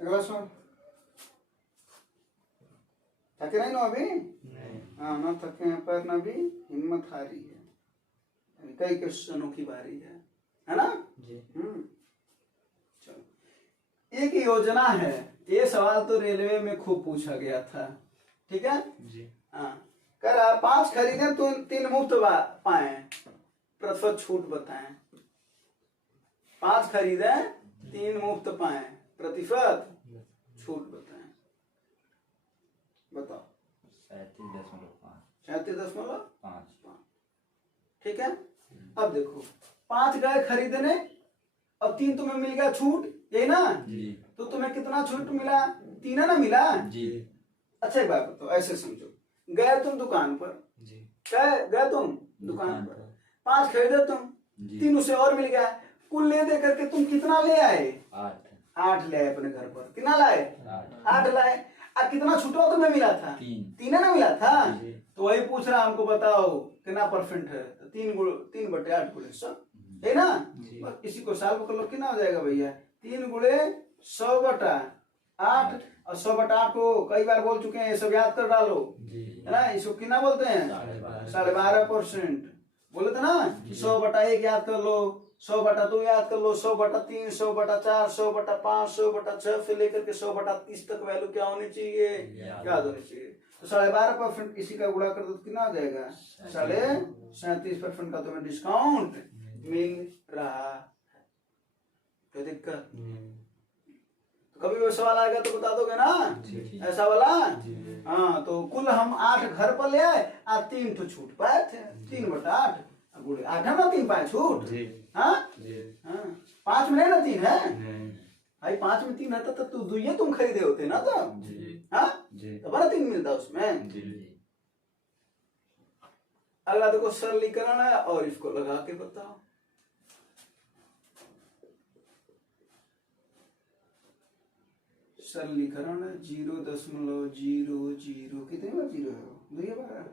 अगला सवाल। थके नहीं ना अभी? हाँ ना थके हैं पर ना भी हिम्मत हारी है, कई क्वेश्चनों की बारी है ना? चलो, एक योजना है, ये सवाल तो रेलवे में खूब पूछा गया था, ठीक है जी। हाँ, कर 5 खरीदे तो 3 मुफ्त पाए, प्रतिशत छूट बताएं। 5 खरीदे 3 मुफ्त पाए, प्रतिशत छूट बताएं। बताओ। 37.5। ठीक है। अब देखो 5 गए खरीदने, अब 3 तुम्हें मिल गया छूट, यही ना जी। तो तुम्हें कितना छूट मिला? 3 ना मिला जी। अच्छा एक बात बताओ, ऐसे समझो, गए तुम दुकान पर जी, गए तुम दुकान पर, 5 खरीदे तुम, 3 उसे और मिल गया, कुल ले दे करके तुम कितना ले आए? 8 ले आए अपने घर पर। कितना लाए? 8 लाए। अब कितना छूटा तुम्हें मिला था? 3 ना मिला था, तो वही पूछ रहा हमको, बताओ कितना परसेंट है? तो 3 बटे 8 गुणे 100 है ना? इसी को साल कर लो, कितना हो जाएगा भैया? 3 गुणे 100 बटा 8, और 100 बटा 8 को कई बार बोल चुके हैं, ये सब याद कर डालो है ना। इसको कितना बोलते हैं? 12.5%। बोले थे ना 100 बटा 1 याद कर लो, 100 बटा 2 याद कर लो, 100 बटा 3, 100 बटा 4, 100 बटा 5, 100 बटा 6 से लेकर के 100 बटा 30 तक वैल्यू क्या होनी चाहिए? याद होनी चाहिए। तो 12.5% किसी का गुणा कर दो तो कितना आ जाएगा? 37.5% का तुम्हें डिस्काउंट मिल रहा है। कोई दिक्कत? तो कभी भी सवाल आएगा तो बता दोगे ना, ऐसा वाला? हाँ, तो कुल हम 8 घर पर ले आए, आज 3 तो छूट पाए थे, 3 बटा 8 गुणे 8 है ना, 3 पाए छूट। हाँ 5 में नहीं ना 3 है भाई, 5 में 3 रहता तो 2 तुम खरीदे होते ना, तो हाँ तो बड़ा 3 मिलता उसमें। अगला देखो सरलीकरण है, और इसको लगा के बताओ। सरलीकरण 0.00 कितने बार 0 है? 2 बार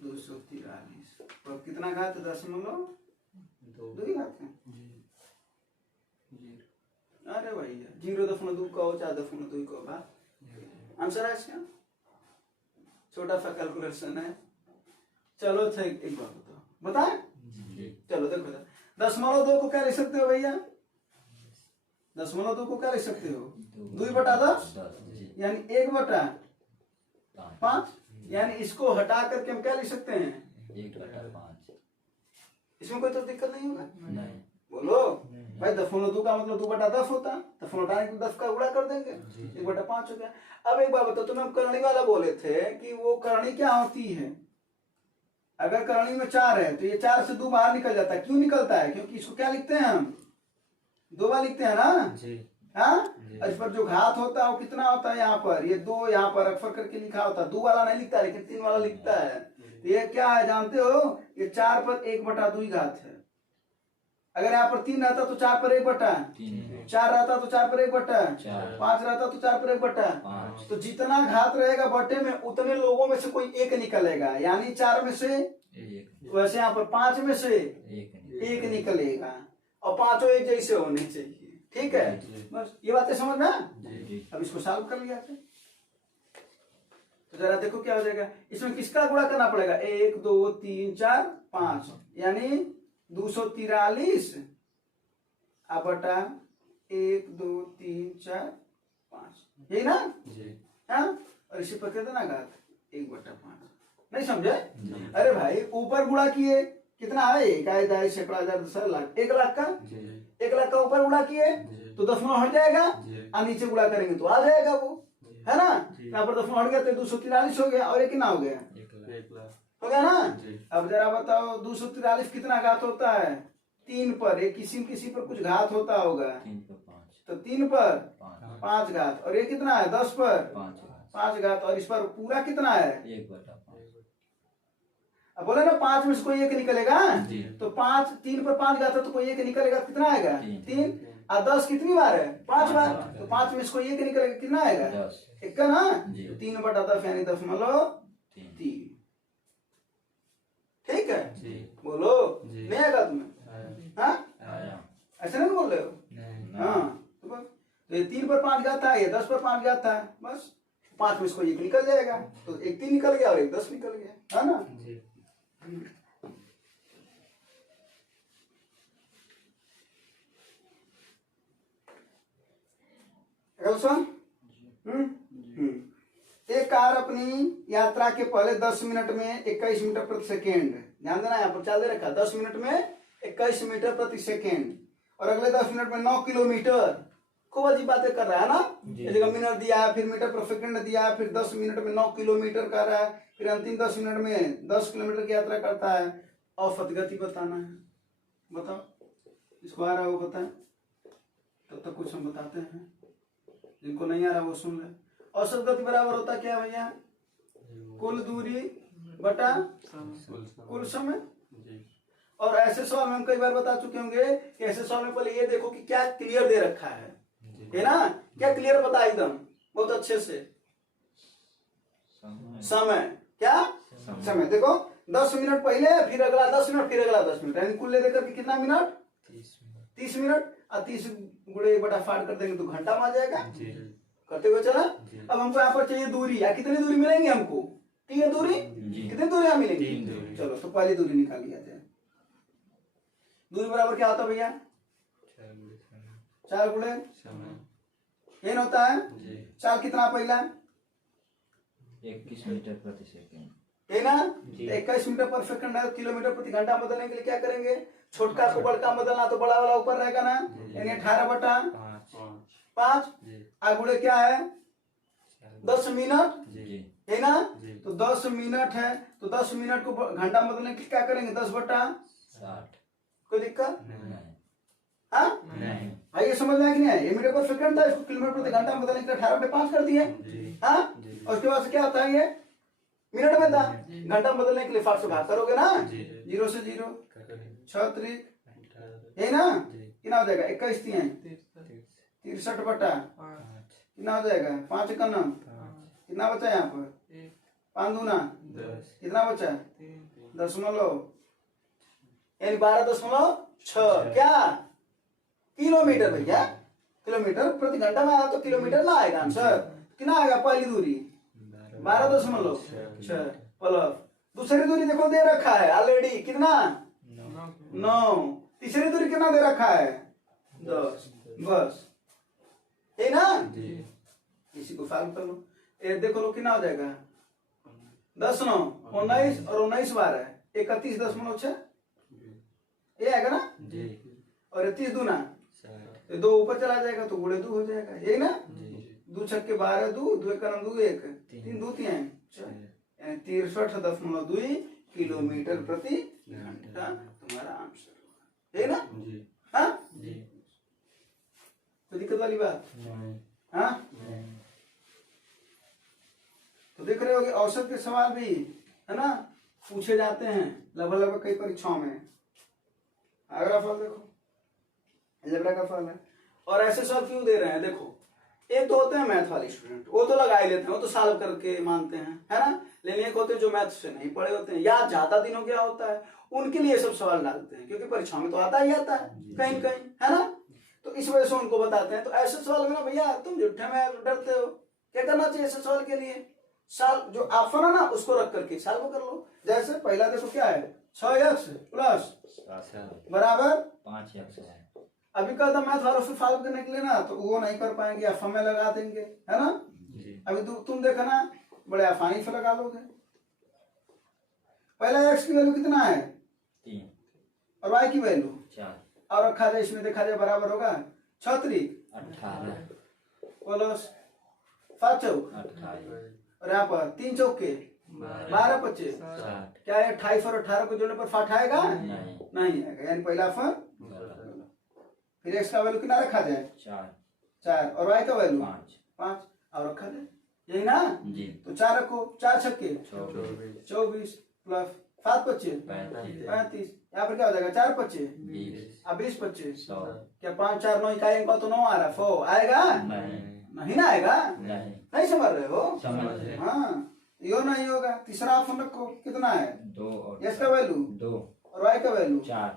243, और कितना घात? 0.2 घात है। अरे भैया 0.2 कहो 4.2 कहो, बात आंसर है इसका। छोटा सा कैलकुलेशन है। चलो अच्छा एक बात बताओ, बताए? चलो देखो 0.2 को क्या लिख सकते हो भैया? 0.2 को क्या लिख सकते हो? 2 बटा 10 यानी 1 बटा 5, यानी इसको हटा करके हम क्या लिख सकते हैं? 1 बटा 5। इसमें कोई तो दिक्कत नहीं होगा? नहीं। बोलो भाई 0.2 का मतलब 2 बटा 10 होता, तो हटाने के 10 का गुणा कर देंगे, 1 बटा 5 हो गया। अब एक बात बताओ, तुम्हें करणी वाला बोले थे कि वो करणी क्या होती है? अगर करणी में 4 है तो ये 4 से 2 बाहर निकल जाता है। क्यों निकलता है? क्योंकि इसको क्या लिखते हैं हम? 2 बार लिखते हैं ना। जी हाँ, जी। इस पर जो घात होता है वो कितना होता है? यहाँ पर ये 2 यहाँ पर अक्सर करके लिखा होता है। 2 वाला नहीं लिखता लेकिन 3 वाला लिखता है। तो ये क्या है जानते हो? ये 4 पर 1/2 घात है। अगर यहाँ पर 3 रहता तो 4 पर 1/3, 4 रहता तो 4 पर 1/4, 5 रहता तो 4 पर 1/5। तो जितना घात रहेगा बटे में उतने लोगों में से कोई एक निकलेगा, यानी 4 में से एक वैसे यहाँ पर 5 में से एक निकलेगा और पांचों एक जैसे होने चाहिए। ठीक है, बस ये बातें समझ में। जी। अब इसको सॉल्व कर लिया थे तो जरा देखो क्या हो जाएगा। इसमें किसका गुणा करना पड़ेगा? 1 2 3 4 5 यानी 243 बटा 1 2 3 4 5, यही ना। जी। हाँ, और इसी पर कहते ना घात 1/5। नहीं समझे? जी। अरे भाई ऊपर गुणा किए कितना है? 1 आए 10 सैकड़ा 1000 10 लाख 1 लाख का। जी। 1 लाख का ऊपर गुणा किए तो 10 हट जाएगा और नीचे गुणा करेंगे तो आ जाएगा वो, है ना। यहाँ पर 10 हट गया तो 243 हो गया और ये कितना हो गया? 1 लाख हो गया ना। जी। अब जरा बताओ 243 कितना घात होता है? 3 पर। एक किसी पर कुछ घात होता होगा 3 पर 5 तो 3 पर 5 5 घात और ये कितना है? 10 पर 5 5 घात और इस पर पूरा कितना है? 1/5। अब बोले ना 5 में से कोई एक निकलेगा जी। तो 5 3 पर 5 घात है तो कोई एक निकलेगा, कितना आएगा? 3। और 10 कितनी बार है? 5 बार। पांच तो 5 में से कोई एक निकलेगा, कितना आएगा? 10। एक का ना। जी। तो 3/10 यानी 10/3। 3। ठीक है, जी। बोलो। जी। नहीं आएगा तुम्हें? हाँ, आया ऐसे नहीं बोल रहे हो? नहीं। हाँ, तो बस तो ये 3 पर 5 घात था, ये 10 पर 5 घात था, बस 5 में से कोई एक निकल जाएगा। तो एक 3 निकल गया और एक 10 निकल गया, है ना। जी। सुन। एक कार अपनी यात्रा के पहले 10 मिनट में 21 मीटर प्रति सेकेंड, ध्यान देना यहाँ पर चाल दे रखा, 10 मिनट में 21 मीटर प्रति सेकेंड और अगले 10 मिनट में 9 किलोमीटर। खूब अजीब बातें कर रहा है ना। ये जगह मिनट दिया है, फिर मीटर पर सेकेंड दिया है, फिर 10 मिनट में 9 किलोमीटर कर रहा है, फिर अंतिम 10 मिनट में 10 किलोमीटर की यात्रा करता है। औसत गति बताना है, बताओ इसको आ रहा है वो बताए, तब तक कुछ हम बताते हैं, जिनको नहीं आ रहा वो सुन ले। औसत गति बराबर होता क्या भैया? कुल दूरी बटा कुल समय। और ऐसे सवाल में हम कई बार बता चुके होंगे कि ऐसे सवाल में पहले ये देखो कि क्या क्लियर दे रखा है ना। क्या क्लियर पता एकदम बहुत अच्छे से? समय। क्या समय? देखो 10 मिनट पहले, फिर अगला 10 मिनट, फिर अगला 10 मिनट, यानी कुल ले देकर के कितना मिनट? 30 मिनट। और 30 गुणे बटा 5 कर देंगे तो घंटा में आ जाएगा। करते हुए चला। अब हमको यहाँ पर चाहिए दूरी, या कितनी दूरी मिलेंगे हमको? 3 दूरी। कितनी दूरी मिलेंगी? 3 दूरी। चलो तो पहली दूरी निकाल लिया जाए। दूरी बराबर क्या होता है भैया? 4 गुणे ये होता है। 4 कितना पहला? 21 मीटर प्रति सेकंड, है ना। 21 मीटर पर सेकंड है, किलोमीटर प्रति घंटा बदलने के लिए क्या करेंगे? छोटका को बड़का बदलना तो बड़ा वाला ऊपर रहेगा ना, यानी 18/5। आगुड़े क्या है? 10 मिनट, है ना। तो 10 मिनट है तो 10 मिनट को घंटा बदलने के लिए क्या करेंगे? 10/60। कोई दिक्कत? हाँ भाई, ये समझ में आया कि नहीं? ये मीटर पर सेकंड था, इसको किलोमीटर प्रति घंटा में बदलने के लिए 18/5 कर दिए। हाँ, और उसके बाद से क्या होता है? ये मिनट में था, घंटा में बदलने के लिए 5 से भाग करोगे ना, 0 से 0 6 त्रिक, है ना। कितना हो जाएगा? 21 63/5 कितना हो जाएगा? 5 का नाम कितना बचा यहाँ पर? 5 दूना कितना बचा? 10 यानी 12.6 क्या किलोमीटर भैया? किलोमीटर प्रति घंटा में आया तो किलोमीटर ना आएगा आंसर। कितना आएगा? पहली दूरी 12.6 प्लस दूसरी दूरी देखो दे रखा है ऑलरेडी, कितना? 9। तीसरी दूरी कितना दे रखा है? 10। बस, है ना। इसी को सॉल्व कर लो। ये देखो लो कितना हो जाएगा? 10 9 19 और 19 12 31.6 ये आएगा ना। और 30 दूना तो 2 ऊपर चला जाएगा तो गुणे 2 हो जाएगा, यही ना। 2 छक्के 12 2 2 का नाम 2 1 3 2 3 63.2 किलोमीटर प्रति घंटा तुम्हारा आंसर है ना। हाँ कोई दिक्कत वाली बात? हाँ तो देख रहे हो कि औसत के सवाल भी है ना पूछे जाते हैं लगभग कई परीक्षाओं में। अगला फल देखो, अलजेब्रा का फल है। और ऐसे सवाल क्यों दे रहे हैं? देखो एक तो होते हैं मैथ वाले स्टूडेंट, वो तो लगा ही लेते हैं, वो तो सॉल्व करके मानते हैं, है ना। लेकिन एक होते हैं जो मैथ से नहीं पढ़े होते हैं या ज्यादा दिनों क्या होता है, उनके लिए सब सवाल डालते हैं क्योंकि परीक्षा में तो आता ही आता है कहीं कहीं, है ना। तो इस वजह से उनको बताते हैं। तो ऐसे सवाल में ना भैया तुम झूठे में डरते हो, क्या करना चाहिए ऐसे सवाल के लिए? साल जो ऑप्शन है ना उसको रख करके सॉल्व कर लो। जैसे पहला देखो क्या है, 6x प्लस बराबर 5x है। अभी कहता मैथ वालों से सॉल्व करने के लिए ना तो वो नहीं कर पाएंगे, आप समय लगा देंगे, है ना। अभी तुम देखो ना बड़े आसानी से लगा लोगे। पहला x की वैल्यू कितना है? 3 और y की वैल्यू 4 और रखा जाए इसमें देखा जाए बराबर होगा 6 18 प्लस 7 चौक 28 और यहाँ पर 3 चौके 12 25 60 क्या है 28 और 18 को जोड़ने पर 60 आएगा? नहीं आएगा, यानी पहला फल। गलत। फिर x का वैल्यू कितना रखा जाए? 4 और y का वैल्यू 5 और रखा जाए, यही ना जी। तो 4 रखो, 4 छक्के 24 प्लस 7 25 35, यहाँ पर क्या हो जाएगा 4 25 अब 20 25 क्या 5 4 9 इकाई का तो 9 आ रहा 4 आएगा? नहीं ना आएगा, नहीं समझ रहे हो? हाँ यो नहीं होगा। तीसरा ऑप्शन रखो, कितना है? 2 और x का वैल्यू 2 और y का वैल्यू 4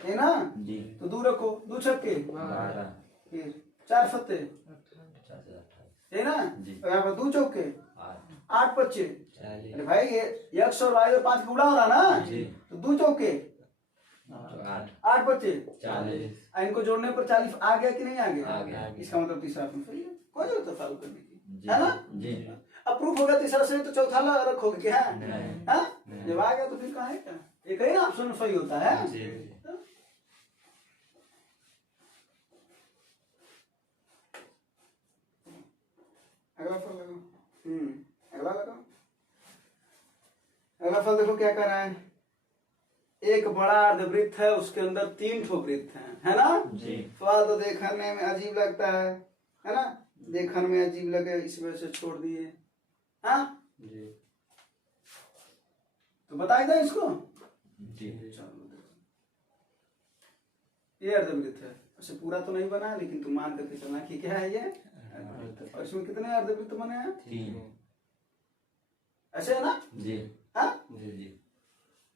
है ना। जी। तो 2 रखो, 2 छक्के 12 फिर 4 सत्ते 28 है ना। जी। तो यहाँ पर 2 चौके 8 25 40 अरे भाई ये x और y और 5 का उड़ा हो रहा ना जी। तो 2 चौके 8 25 40 इनको जोड़ने पर 40 आ गया कि नहीं आ आ गया? गया। इसका मतलब तीसरा ऑप्शन सही है, कोई जरूरत है सॉल्व करने की, जी। है ना। जी। अब प्रूफ होगा तीसरा सही तो चौथा रखोगे क्या? नहीं। हाँ? जब आ गया तो फिर कहाँ है क्या? एक ही ना ऑप्शन सही होता है। अगला फल लगाओ। अगला लगाओ। अगला फल देखो क्या कर रहा है। एक बड़ा अर्धवृत्त है, उसके अंदर 3 ठो वृत्त हैं, है ना। जी। सवाल तो देखने में अजीब लगता है ना। देखने में अजीब लगे इस वजह से छोड़ दिए। हाँ तो बताए दे इसको। जी। ये अर्धवृत्त है, ऐसे पूरा तो नहीं बना लेकिन तुम मान करके चलना कि क्या है ये। और इसमें कितने अर्धवृत्त बने हैं? 3 ऐसे है ना। जी। हाँ जी।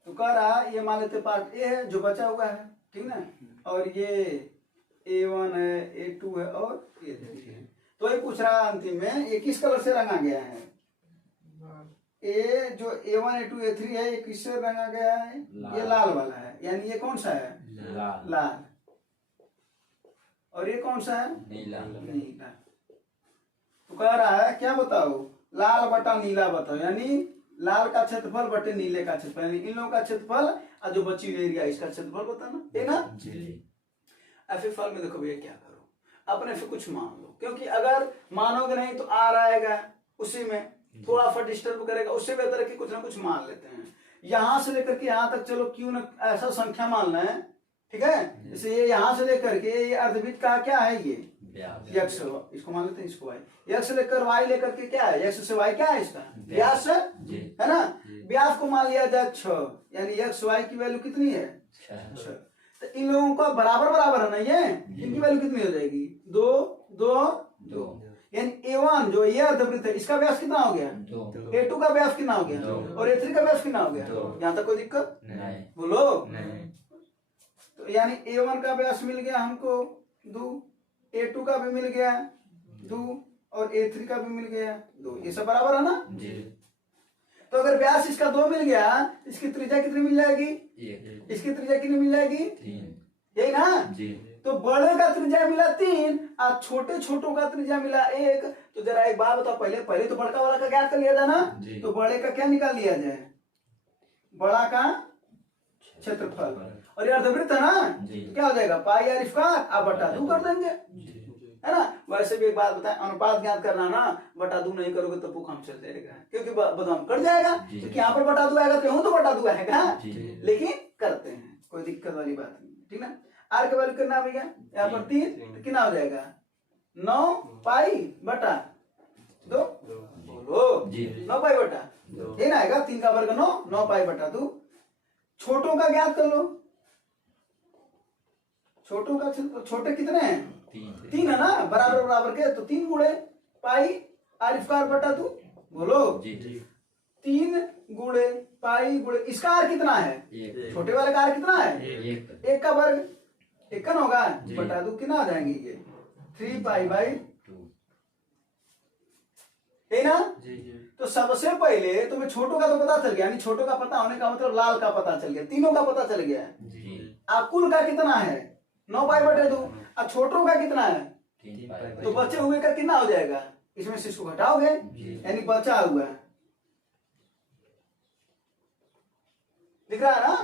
तो कह रहा ये मान लेते पार्ट ए है जो बचा हुआ है, ठीक ना। और ये A1 है, A2 है और A3 है। तो ये पूछ रहा अंतिम में ये किस कलर से रंगा गया है? ये जो A1 A2 A3 है ये किससे रंगा गया है? ये लाल वाला है, यानी ये कौन सा है? लाल। और ये कौन सा है? नीला। तो कह रहा है क्या बताओ, लाल बटा नीला बताओ, यानी लाल का क्षेत्रफल बटे नीले का क्षेत्रफल, यानी इन लोगों का क्षेत्रफल और जो बची हुई एरिया इसका क्षेत्रफल बताना है ना। ऐसे फल में देखो भैया क्या करो, अपने से कुछ मान लो, क्योंकि अगर मानोगे नहीं तो आ रहेगा उसी में थोड़ा सा डिस्टर्ब करेगा। उससे बेहतर है कि कुछ ना कुछ मान लेते हैं। यहां से लेकर के यहां तक चलो क्यों ना ऐसा संख्या मान लें, ठीक है। जैसे ये यहां से लेकर के ये अर्धवृत्त का क्या है, ये यक्ष, इसको मान लेते हैं, इसको y, यक्ष लेकर y लेकर के क्या है, यक्ष से y क्या है इसका व्यास है ना। व्यास को मान लिया जाए 6, यानी यक्ष y की वैल्यू कितनी है 6। तो इन लोगों का बराबर बराबर है ना, ये इनकी वैल्यू कितनी हो जाएगी 2 2 2, यानी A1 जो ये अर्धवृत्त है इसका व्यास कितना हो गया 2, A2 का व्यास कितना हो गया और A3 का व्यास कितना हो गया। यहाँ तक कोई दिक्कत नहीं बोलो। तो यानी A1 का व्यास मिल गया हमको 2, A2 का भी मिल गया 2 और A3 का भी मिल गया 2, ये सब बराबर है ना जी। तो अगर व्यास इसका 2 मिल गया इसकी त्रिज्या कितनी मिल जाएगी, 1 इसकी त्रिज्या कितनी मिल जाएगी 3 यही ना जी। तो बड़े का त्रिज्या मिला 3 और छोटे छोटों का त्रिज्या मिला 1। तो जरा एक बात बताओ, पहले तो बड़का वाला का ज्ञात कर लिया जाए ना, तो बड़े का क्या निकाल लिया जाए, बड़ा का क्षेत्रफल। और ये अर्धवृत्त है ना तो क्या हो जाएगा पाई r स्क्वायर आप बटा 2 कर देंगे, है ना। वैसे भी एक बात बताएं, अनुपात ज्ञात करना ना, बटा दो नहीं करोगे तो काम चल जाएगा, क्योंकि बदाम कट जाएगा, क्योंकि यहाँ पर बटा दो आएगा तो यहाँ तो बटा दो आएगा, लेकिन करते हैं, कोई दिक्कत वाली बात नहीं, ठीक ना। आर के वैल्यू कितना भैया, यहाँ पर 3, तो कितना हो जाएगा 9 पाई बटा 2, बोलो 9 पाई बटा 2, ये ना आएगा, 3 का वर्ग 9 पाई बटा 2। छोटों का ज्ञात कर लो, छोटों का, छोटे कितने हैं 3 है ना, बराबर बराबर के, तो 3 गुणे पाई आर स्क्वायर बटा 2, बोलो 3 गुणे पाई गुणे, इसका आर कितना है, छोटे वाले का आर कितना है 1 का वर्ग, 1 होगा बटा 2, कितना आ जाएंगे ये 3 पाई बाई 2, है ना। तो सबसे पहले तुम्हें छोटों का तो पता चल गया, यानी छोटों का पता होने का मतलब लाल का पता चल गया, तीनों का पता चल गया। अब कुल का कितना है 9 पाई बटे 2, अब छोटों का कितना है, तो बचे हुए का कितना हो जाएगा, इसमें से इसको घटाओगे, यानी बचा हुआ है, दिख रहा है ना।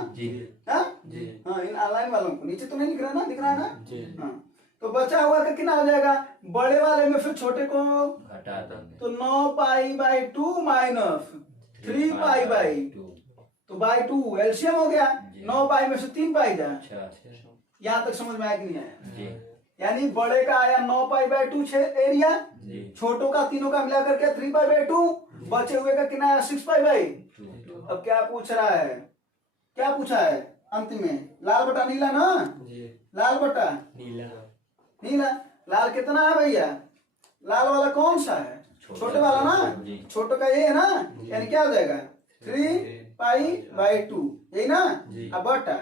हाँ, इन ऑनलाइन वालों को नीचे तो नहीं दिख रहा ना, दिख रहा है ना। हाँ, तो बचा हुआ का कितना हो जाएगा, बड़े वाले में फिर छोटे को घटा देंगे, तो 9 pi by 2 minus 3 pi by 2, तो बाई 2 एलसीएम हो गया, 9 पाई में से 3 पाई जा, यहाँ तक समझ में आया कि नहीं आया। यानी बड़े का आया 9 पाई बाई 2 एरिया, छोटों का तीनों का मिला करके 3 पाई बाई 2, बचे हुए का कितना आया 6 पाई बाई 2। अब क्या पूछ रहा है, क्या पूछा है अंत में, लाल बटा नीला ना, लाल बटा नीला, लाल कितना है भैया, लाल वाला कौन सा है, छोटे वाला ना, छोटे का ये है ना, यानी क्या हो जाएगा 3 पाई बाई 2, यही ना। अब बटा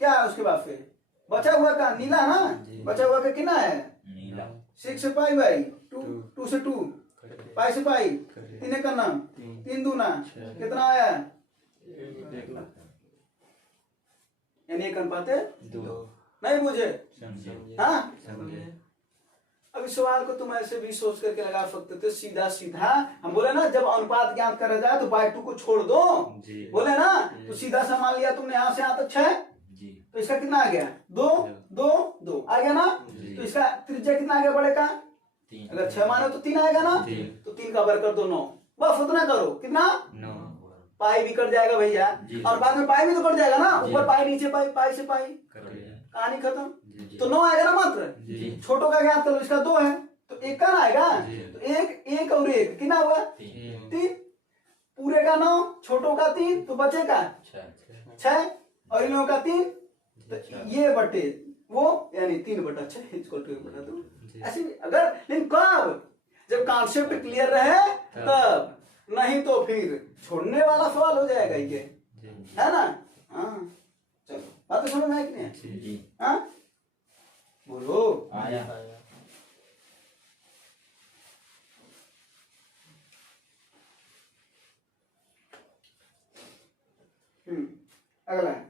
क्या है उसके बाद फिर बचा हुआ का नीला ना, बचा हुआ का कितना है 6 पाई बाई 2, 2 से 2 पाई से पाई, 3 का नाम 3 दूना कितना आया, यानी 1:2, नहीं बुझे, हाँ। अब इस सवाल को तुम ऐसे भी सोच करके लगा सकते थे, सीधा सीधा हम बोले ना, जब अनुपात ज्ञात करा जाए तो बाई 2 को छोड़ दो, बोले ना, तो सीधा सा मान लिया तुमने, यहाँ से यहाँ तक 6, तो इसका कितना आ गया 2 2 2 आ गया ना, तो इसका त्रिज्या कितना आ गया बड़े का, अगर 6 मानो तो 3 आएगा ना, तो 3 का वर्ग कर दो 9, बस उतना करो, कितना 9, पाई भी कट जाएगा भैया, और बाद में पाई भी तो कट जाएगा ना, ऊपर पाई नीचे पाई, पाई से पाई, कहानी खत्म। तो 9 आएगा ना मात्र, छोटों का ज्ञात करो, इसका 2 है तो 1 का ना आएगा, तो 1 और 1 कितना हुआ 3, पूरे का 9, छोटों का 3, तो बचेगा 6, और इन लोगों का 3, तो ये बटे वो, यानी 3/6 इक्वल टू 1/2। ऐसे अगर, लेकिन कब, जब कॉन्सेप्ट क्लियर रहे तब, नहीं तो फिर छोड़ने वाला सवाल हो जाएगा ये, है ना। हाँ चलो, बात तो समझ में आई कि नहीं, हाँ बोलो आया। अगला है,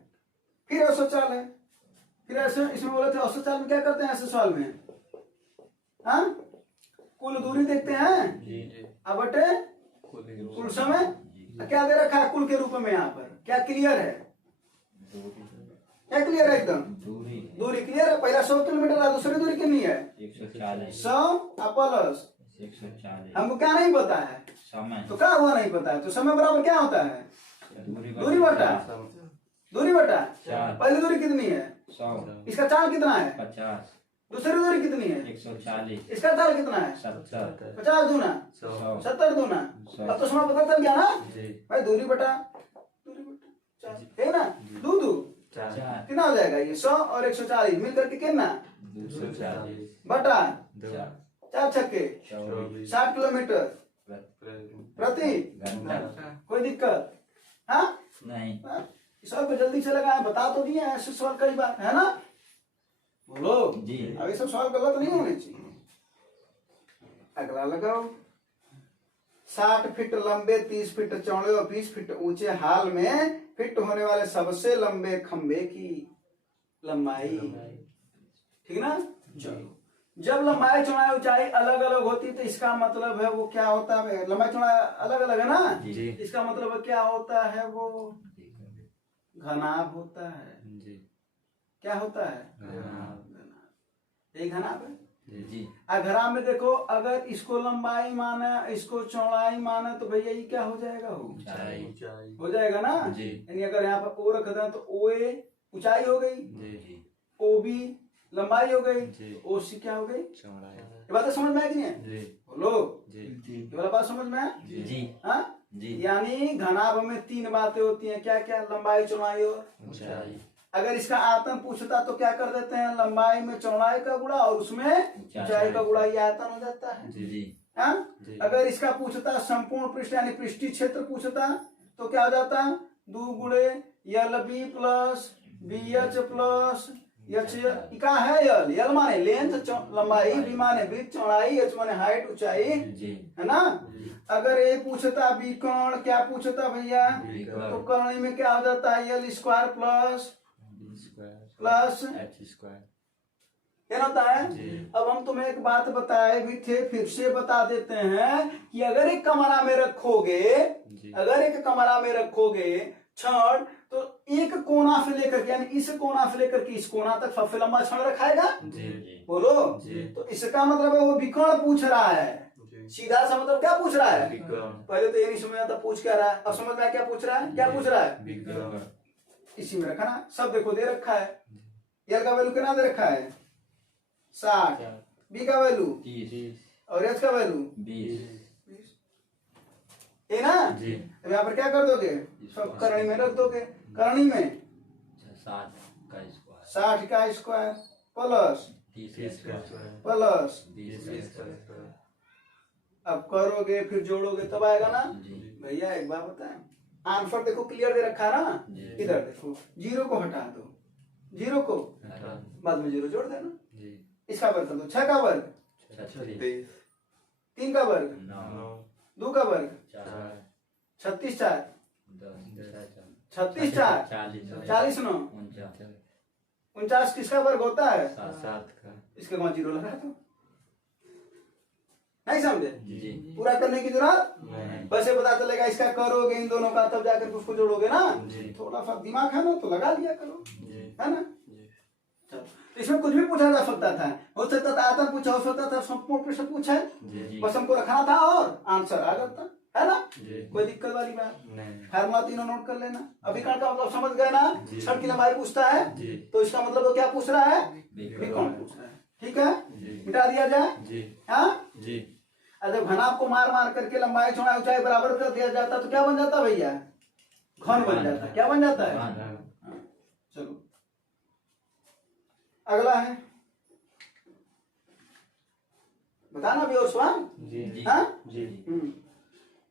फिर औसत है, फिर ऐसे इसमें बोले थे औसत चाल में क्या करते हैं ऐसे सवाल में, हाँ कुल दूरी देखते हैं, अब बटे कुल समय, क्या दे रखा है कुल के रूप में, यहाँ पर क्या क्लियर है, क्या क्लियर है एकदम, दूरी क्लियर है, पहला 100 किलोमीटर है, दूसरी दूरी कितनी है 100 प्लस 140, हमको क्या नहीं पता है समय, तो क्या हुआ नहीं पता है, तो समय बराबर क्या होता है दूरी बटा, दूरी बटा, पहली दूरी कितनी है 100, इसका चाल कितना है 50, दूसरी दूरी कितनी है 140, इसका चाल कितना है 70, 50 दूना 70 दूना, अब तो समय पता चल गया ना भाई, दूरी बटा है ना, दू कितना हो जाएगा ये 100 और 140 मिलकर के कितना 240 बटा 4 छक्के 60 किलोमीटर प्रति घंटा, कोई दिक्कत हाँ नहीं, सवाल को जल्दी से लगाए, बता तो दिए ऐसे सवाल कई बार, है ना, बोलो जी, अब ये सब सवाल गलत नहीं होने चाहिए। अगला लगाओ, 60 फीट लंबे, 30 फीट चौड़े और 20 फीट ऊंचे हाल में फिट होने वाले सबसे लंबे खंबे की लंबाई, ठीक ना। चलो, जब लंबाई चौड़ाई ऊंचाई अलग अलग होती तो इसका मतलब है वो क्या होता है, लंबाई चौड़ाई अलग अलग है ना, इसका मतलब क्या होता है, वो घनाभ होता है, क्या होता है घनाभ, यही घनाभ है, जी घरा में देखो, अगर इसको लंबाई माना, इसको चौड़ाई माना, तो भैया ये क्या हो जाएगा? हो जाएगा ना। जी। यानी अगर यहाँ पर ओ रख दें तो ओ ए ऊंचाई हो गई, जी ओ बी लंबाई हो गई, जी। ओ सी क्या हो गई? चौड़ाई। ये बात समझ में आई कि नहीं है? जी बोलो, जी ये वाला बात समझ में है? जी हाँ? जी। यानी घनाभ में 3 बातें होती हैं, क्या क्या? लंबाई, चौड़ाई और ऊंचाई। अगर इसका आयतन पूछता तो क्या कर देते हैं? लंबाई में चौड़ाई का गुणा और उसमें ऊंचाई का गुणा, ये आयतन हो जाता है। जी हाँ? जी। अगर इसका पूछता संपूर्ण पृष्ठ यानी पृष्ठीय क्षेत्र पूछता तो क्या हो जाता? 2 गुणे l b plus b h plus h क्या है? यल माने लेंथ लंबाई, बी माने ब्रीथ चौड़ाई, एच माने हाइट ऊंचाई, जी है ना। अगर ए पूछता बी कर्ण, क्या पूछता भैया? तो कर्णी में क्या हो जाता है? यल square plus plus H square. क्या होता है? अब हम तुम्हें एक बात बताए भी थे, फिर से बता देते हैं कि अगर एक कमरा में रखोगे, अगर एक कमरा में रखोगे छड़, तो एक कोना से लेकर के यानी इस कोना से लेकर के इस कोना तक सबसे लंबा छड़ रखाएगा। बोलो। तो इसका मतलब है वो विकर्ण पूछ रहा है। सीधा सा मतलब क्या पूछ रहा है? पहले तो ये नहीं समझ आता पूछ क्या रहा है, अब समझ में क्या पूछ रहा है? क्या पूछ रहा है? इसी में रखा ना, सब देखो दे रखा है। यल का वैल्यू कितना दे रखा है? 60, बी का वैल्यू 30 और एच का वैल्यू 20। है ना। जी। अब यहाँ पर क्या कर दोगे? सब करणी में रख दोगे। करणी में 60 का स्क्वायर 60 का स्क्वायर प्लस 30 का स्क्वायर प्लस 20 का स्क्वायर। अब करोगे फिर जोड़ोगे तब आएगा ना। जी भैया एक बात बताएं, आंसर देखो क्लियर दे रखा है ना। जी। इधर देखो, जीरो को हटा दो, जीरो को हटा। बाद में जीरो जोड़ देना। जी। इसका वर्ग कर दो, 6 का वर्ग, 36 3 का वर्ग, 9 2 का वर्ग, 4 36 4 10 36 4 40 9 49 किसका वर्ग होता है? 7 का। इसके वहां जीरो लगा दो। नहीं समझे? जी पूरा करने की जरूरत नहीं। वैसे पता चलेगा इसका करोगे इन दोनों का तब जाकर उसको जोड़ोगे ना। जी। थोड़ा सा दिमाग है ना तो लगा लिया करो, जी है ना। जी। चलो, तो इसमें कुछ भी पूछा जा सकता था, हो सकता था आयतन पूछा, हो सकता था संपूर्ण प्रश्न पूछा, जी बस हमको रखना था और आंसर आ जाता, है ना। जी। कोई दिक्कत वाली बात नहीं। फार्मूला तीनों नोट कर लेना। अभिकर्ण का मतलब समझ गए ना। जी। छड़ की लंबाई पूछता है जी। तो इसका मतलब वो क्या पूछ रहा है? विकर्ण। विकर्ण पूछ रहा है। ठीक है, जी। मिटा दिया जाए। जी हाँ, जी। और जब घनाभ को मार मार करके लंबाई चौड़ाई ऊंचाई बराबर कर दिया जाता तो क्या बन जाता भैया? घन बन जाता। क्या बन जाता है? हाँ, चलो अगला है, बताना भी और सवाल। जी हाँ? जी।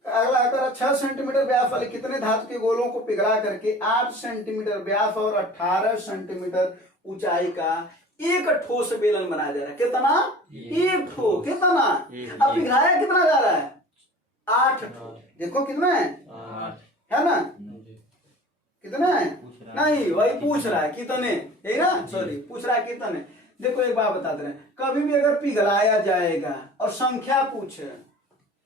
अगला है 6 सेंटीमीटर व्यास वाले कितने धातु के गोलों को पिघला करके 8 सेंटीमीटर व्यास और 18 सेंटीमीटर ऊंचाई का एक ठोस बेलन बनाया जा रहा है। कितना? एक ठो। कितना? अब पिघलाया कितना जा रहा है? 8 ठो। देखो कितना है ना, कितना है? नहीं, वही पूछ रहा है कितने, है ना। सॉरी, पूछ रहा है कितने। देखो एक बात बता दे रहे हैं, कभी भी अगर पिघलाया जाएगा और संख्या पूछे,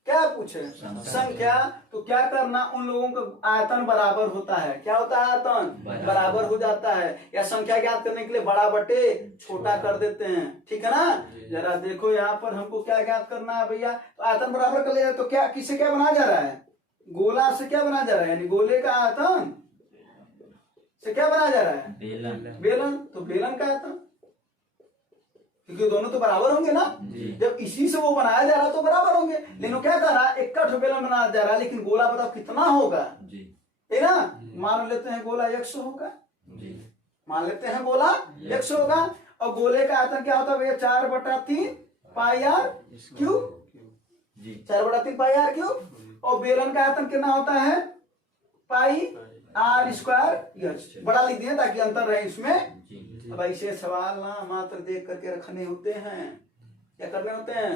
क्या पूछे? संख्या, तो क्या करना? उन लोगों का आयतन बराबर होता है। क्या होता है? आयतन बराबर हो जाता है। या संख्या ज्ञात करने के लिए बड़ा बटे छोटा कर देते हैं। ठीक है ना। जरा देखो यहाँ पर हमको क्या ज्ञात करना है भैया, तो आयतन बराबर कर लिया तो क्या किससे क्या बनाया जा रहा है? गोला से क्या बनाया जा रहा है? यानी गोले का आयतन से क्या बनाया जा रहा है? बेलन। बेलन। तो बेलन का आयतन, क्योंकि दोनों तो बराबर होंगे ना। जब इसी से वो बनाया जा रहा तो बराबर होंगे। लेकिन वो क्या कर रहा है? इक्का बेलन बनाया जा रहा है, लेकिन गोला बताओ कितना होगा? है ना। मान लेते हैं गोला 100 होगा, मान लेते हैं गोला 100 होगा। और गोले का आयतन क्या होता है भैया? 4/3 pi r cube. 4/3 pi r cube. और बेलन का आयतन कितना होता है? Pi r square. बड़ा लिख दिया ताकि अंतर रहे इसमें। अब ऐसे सवाल ना मात्र देख करके रखने होते हैं। क्या करने होते हैं?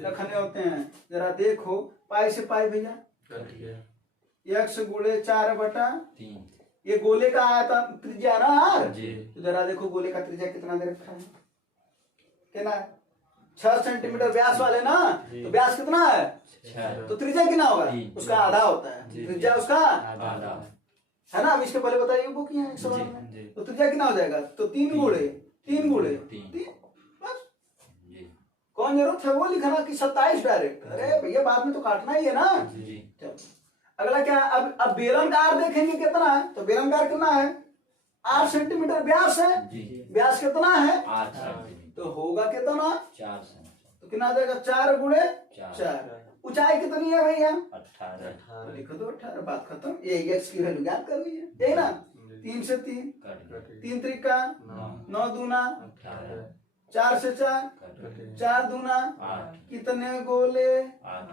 रखने होते हैं। जरा देखो, पाई से पाई भैया x गुणे 4/3। ये गोले का आयतन त्रिज्या ना यार। तो जरा देखो गोले का त्रिज्या कितना दे रखा है? कितना? 6 सेंटीमीटर व्यास वाले ना, तो व्यास कितना है? तो त्रिज्या कितना होगा? उसका आधा होता है। त्रिज्या उसका है ना। अब इसके पहले बताइए वो किया है सवाल में, तो त्रिज्या कितना हो जाएगा? तो 3 गुणे 3 बस। कौन जरूरत है वो लिखना कि 27 डायरेक्ट? अरे भैया बाद में तो काटना ही है ना। जी। चलो अगला क्या है? अब बेलनकार देखेंगे कितना है, तो बेलनकार कितना है? 8 सेंटीमीटर व्यास है। जी। व्यास कितना है? 8 सेंटीमीटर। तो होगा कितना? 4 सेंटीमीटर। तो कितना आ जाएगा? 4 गुणे 4। 4। ऊंचाई कितनी है भैया? 18। तो लिखो तो 18, बात खत्म। ये x की वैल्यू ज्ञात कर ली है, यही ना? 3 से 3, कट 3 त्रिका 9 दूना 18। 4 से 4, कट 4 दूना 8। कितने गोले? 8।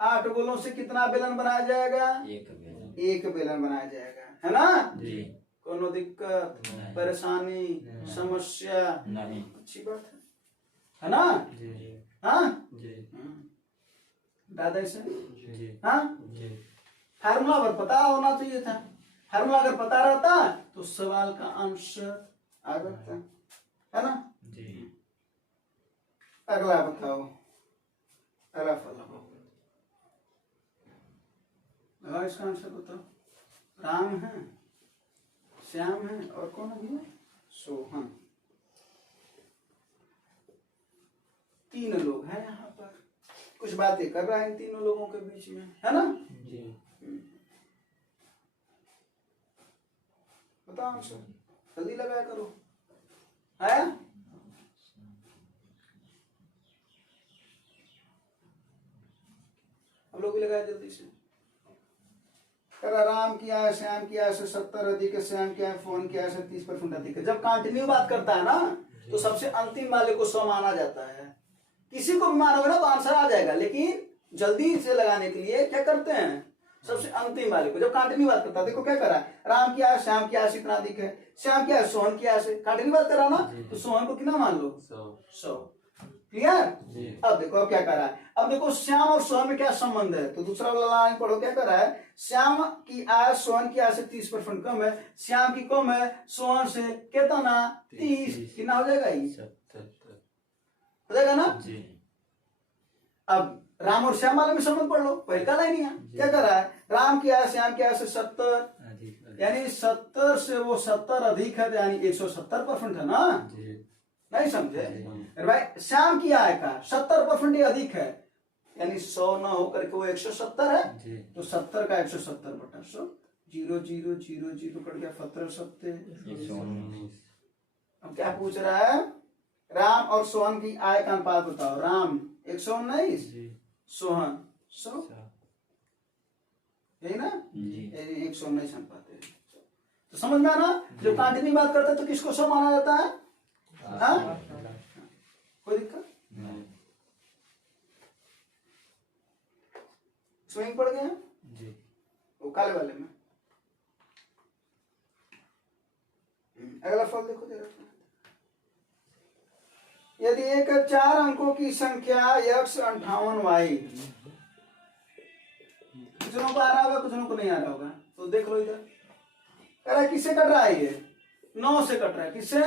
8 गोलों से कितना बेलन बनाया जाएगा? एक बेलन। एक बेलन बनाया जाएगा, है ना? जी। कोनो दिक्कत, नहीं। परेशानी, नहीं। समस्या? नहीं। अच्छी बात है ना? जी। हाँ जी। दादा से जी। हाँ जी। फार्मूला अगर पता होना चाहिए था। फार्मूला अगर पता रहता तो सवाल का आंसर आ जाता, है ना? जी। अगला बताओ, अगला फल लगाओ, इसका आंसर बताओ। राम है, श्याम है और कौन है भैया? सोहन। 3 लोग हैं यहाँ पर, कुछ बातें कर रहा है इन तीनों लोगों के बीच में, है ना? जी। बताओ आंसर, जल्दी लगाया करो। है हम लोग भी लगाए जल्दी से। राम किया है, श्याम किया है 70 अधिक है, श्याम किया है, फोन किया है 30% अधिक है। जब कंटिन्यू बात करता है ना तो सबसे अंतिम वाले को 100 माना जाता है। किसी को भी मानोगे ना तो आंसर आ जाएगा, लेकिन जल्दी से लगाने के लिए क्या करते हैं? सबसे अंतिम वाले को। जब कंटिन्यू बात करता है, देखो क्या करा है, राम किया है, श्याम किया है इतना अधिक है, श्याम किया है, सोहन किया है, कंटिन्यू बात करा ना तो सोहन को कितना मान लो? 100। क्लियर? अब देखो अब क्या कर रहा है, अब देखो श्याम और सोहन में क्या संबंध है, तो दूसरा वाला लाइन पढ़ो। क्या कर रहा है? श्याम की आय सोहन की आय से 30% कम है, श्याम की कम है सोहन से कितना? 30। कितना हो जाएगा ये? 77 हो जाएगा ना? जी। अब राम और श्याम वाले में संबंध पढ़ लो, पहले का लाइन है। क्या कर रहा है? राम की आय श्याम की आय से 70, यानी 70 से वो 70 अधिक है, यानी 170% है ना? नहीं समझे? अरे भाई श्याम की आय का 70% अधिक है, यानी 100 न होकर के वो 170 है, तो 70 का 170 बटा 100, 0 0 0 0 कट गया, 17 7 119। अब क्या पूछ रहा है? राम और सोहन की आय का अनुपात बताओ। राम 119, सोहन 100, यही ना? 119 अनुपात है। तो समझ में आना? जब कंटिन्यू बात करते हैं तो किसको 100 माना जाता है? हाँ? कोई दिक्कत? स्विंग पड़ गया जी। वो काले वाले में। अगला फल देखो जरा। यदि एक 4 अंकों की संख्या x 58y, कुछ लोगों को आ रहा होगा, कुछ लोगों को नहीं आ रहा होगा, तो देख लो इधर। कह रहा है किससे कट रहा है? ये 9 से कट रहा है। किससे?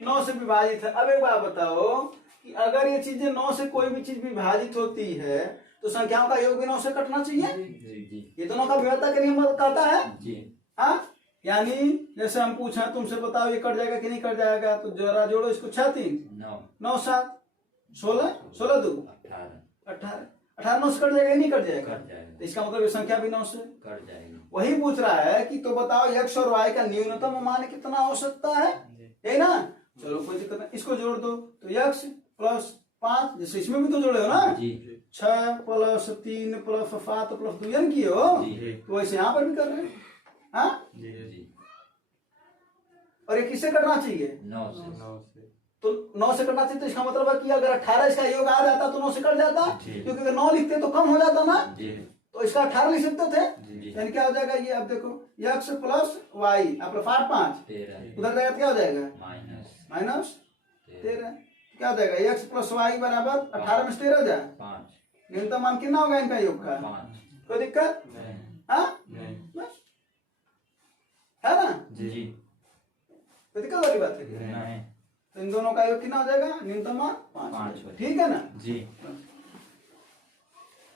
9 से विभाजित है। अब एक बात बताओ कि अगर ये चीजें 9 से कोई भी चीज विभाजित होती है तो संख्याओं का योग भी 9 से कटना चाहिए। ये दोनों का विभाजन का नियम कहता है। हाँ, यानी जैसे हम पूछा तुमसे बताओ ये कट जाएगा कि नहीं कट जाएगा, तो जरा जोड़ो इसको। 6 3 9 7 16 16 2 18 18 9 से कट जाएगा नहीं कट जाएगा? तो इसका मतलब ये संख्या भी 9 से कट जाएगी। वही पूछ रहा है कि तो बताओ x और y का न्यूनतम मान कितना हो सकता है, यही ना? चलो कोई दिक्कत नहीं, इसको जोड़ दो तो x + 5, जैसे इसमें भी तो जोड़े हो ना, 6 + 3 + 7 + 2 n किए हो, तो वैसे यहाँ पर भी कर रहे हैं। हाँ, और ये किससे करना चाहिए? 9 से। तो 9 से करना चाहिए, तो इसका मतलब है कि अगर 18 इसका योग आ जाता तो 9 से कट जाता, क्योंकि अगर 9 लिखते तो कम हो जाता ना, तो इसका 18 लिख सकते थे। यानी क्या हो जाएगा ये? अब देखो x + y आप 5 उधर जाएगा क्या हो जाएगा? -13। क्या हो जाएगा? x + y = 18 में से 13 जाए, न्यूनतम मान कितना होगा इनका योग का? कोई दिक्कत? हाँ, है ना? कोई दिक्कत वाली बात है? तो इन दोनों का योग कितना हो जाएगा? न्यूनतम मान 5। ठीक है ना?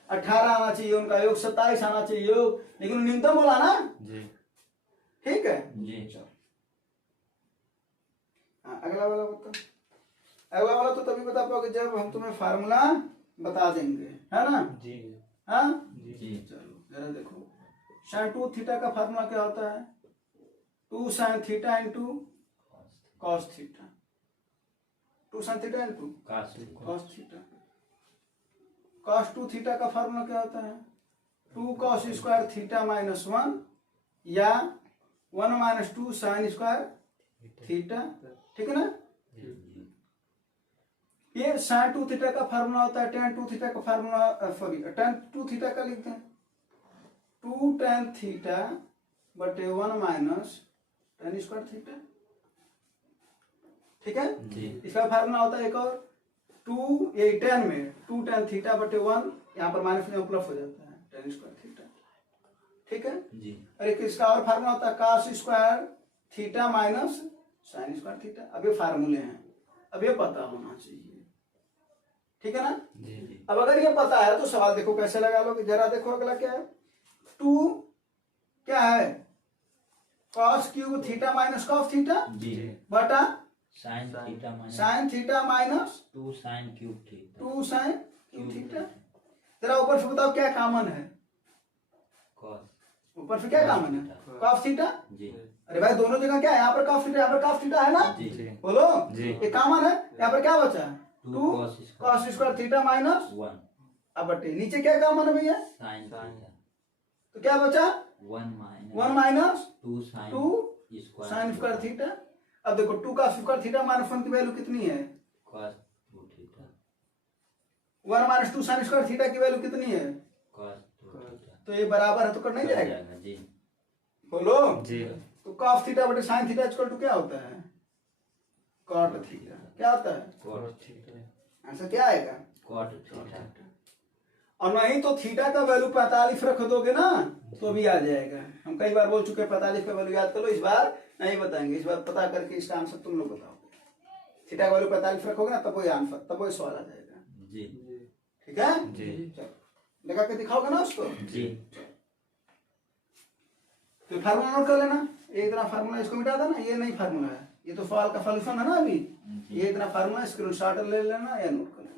18 आना चाहिए उनका योग, 27 आना चाहिए योग, लेकिन न्यूनतम बोला ना। ठीक है। हाँ, अगला वाला बताओ। अगला वाला तो तभी बता पाओगे जब हम तुम्हें फार्मूला बता देंगे, है ना? जी हाँ जी चलो जरा देखो, साइन 2 थीटा का फार्मूला क्या होता है? 2 sine theta into cos theta. 2 sine theta into cos theta. Cos 2 theta का फार्मूला क्या होता है? 2 कॉस स्क्वायर थीटा माइनस 1 या 1 माइनस 2 साइन स्क्वायर थीटा, ठीक है ना? ये साइन 2 थीटा का फार्मूला होता है, tan 2 थीटा का फार्मूला, सॉरी tan 2 थीटा का लिखते हैं 2 tan थीटा बटे 1 माइनस tan स्क्वायर थीटा, ठीक है? जी इसका फार्मूला होता है एक और 2 ये tan में 2 tan थीटा बटे 1, यहाँ पर माइनस में प्लस हो जाता है tan स्क्वायर थीटा, ठीक है? जी और एक इसका और फार्मूला होता है cos square theta minus sign square theta. अब ये फार्मूले हैं, अब ये पता होना चाहिए, ठीक है ना? जी अब अगर ये पता है तो सवाल देखो कैसे लगा लोगे, जरा देखो अगला क्या है। 2 क्या है? cos cube theta minus cos theta जी बटा sine theta minus sine theta minus 2 sine cube theta 2 sine cube theta. जरा ऊपर से बताओ क्या कॉमन है? कॉस ऊपर से क्या कॉमन है? Cos theta. जी अरे भाई दोनों जगह क्या है? यहाँ पर कॉस थीटा, यहाँ पर कॉस थीटा है ना? जी बोलो जी। ये कॉमन है। यहाँ पर क्या बचा? 2 cos cos square theta minus 1 अब बटे नीचे क्या कॉमन है भैया? साइन थीटा तो क्या बचा? 1 1 minus 2 sine 2 sine square theta. अब देखो 2 का स्क्वायर थीटा माइनस 1 की वैल्यू कितनी है? cos 2 theta 1 minus 2 sine square theta की वैल्यू कितनी है? cos 2 थीटा तो ये बराबर है तो कर नहीं जाएगा। जी बोलो जी तो cos थीटा बटे साइन थीटा इक्वल टू क्या होता है? cot theta. क्या होता है? cos थीटा आंसर क्या आएगा? cot थीटा और नहीं तो थीटा का वैल्यू 45 रख दोगे ना तो भी आ जाएगा। हम कई बार बोल चुके हैं 45 का वैल्यू याद कर लो, इस बार नहीं बताएंगे, इस बार पता करके इसका आंसर तुम लोग बताओगे। थीटा का वैल्यू 45 रखोगे ना तब वही आंसर, तब वही सवाल आ जाएगा, जी ठीक है? जी चलो लगा के दिखाओगे ना उसको। जी तो फार्मूला नोट कर लेना, ये इतना फार्मूला इसको मिटा देना, ये नहीं फार्मूला है, ये तो सवाल का सॉल्यूशन है ना अभी। ये इतना फार्मूला स्क्रीनशॉट ले लेना या नोट कर लेना।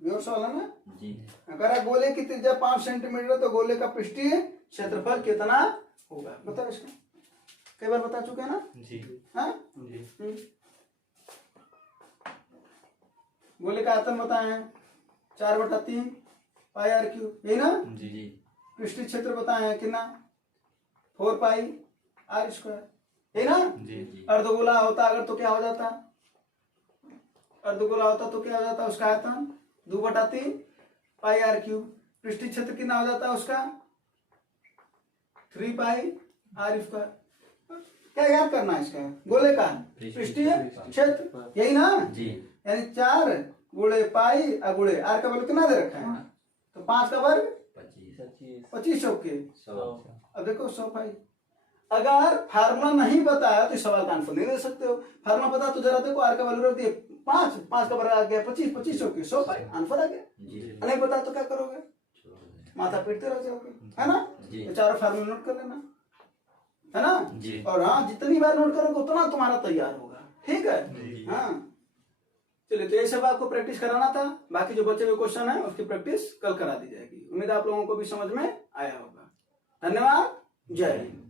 व्यूअर्स वाला ना, जी अगर गोले की त्रिज्या 5 सेंटीमीटर तो गोले का पृष्ठीय क्षेत्रफल कितना होगा? बताओ इसका, कई बार बता चुके हैं ना? जी हाँ जी गोले का आयतन बताए हैं 4/3 पाई आर क्यूब, यही ना? जी जी पृष्ठीय क्षेत्र बताए हैं कितना? 4 पाई आर स्क्वायर, यही ना? जी जी अर्धगोला होता अगर तो क्या हो जाता? अर्धगोला होता तो क्या हो जाता उसका आयतन? 2/3 पाई आर क्यूब। पृष्ठीय क्षेत्र कितना हो जाता है उसका? 3 पाई आर स्क्वायर। क्या याद करना है इसका? गोले का पृष्ठीय क्षेत्र, यही ना? जी यानी 4 गुणे पाई गुणे आर का वैल्यू कितना दे रखा है? तो 5 का वर्ग 25 चौके 100 अब देखो 100 पाई। अगर फार्मूला नहीं बताया तो इस सवाल का आंसर नहीं दे सकते हो। फार्मूला पता तो जरा देखो, आर का वैल्यू रख दिए 5, 5 का वर्ग आ गया 25, 25 चौके 100 पाई, आंसर आ गया। जी नहीं पता तो क्या करोगे? माथा पीटते रह जाओगे, है ना? जी। तो चारों फार्मूला नोट कर लेना, है ना? जी। और हाँ जितनी बार नोट करोगे उतना तुम्हारा तैयार होगा, ठीक है? हाँ चलिए, तो ये सब आपको प्रैक्टिस कराना था। बाकी जो बचे हुए क्वेश्चन है उसकी प्रैक्टिस कल करा दी जाएगी। उम्मीद आप लोगों को भी समझ में आया होगा। धन्यवाद, जय हिंद।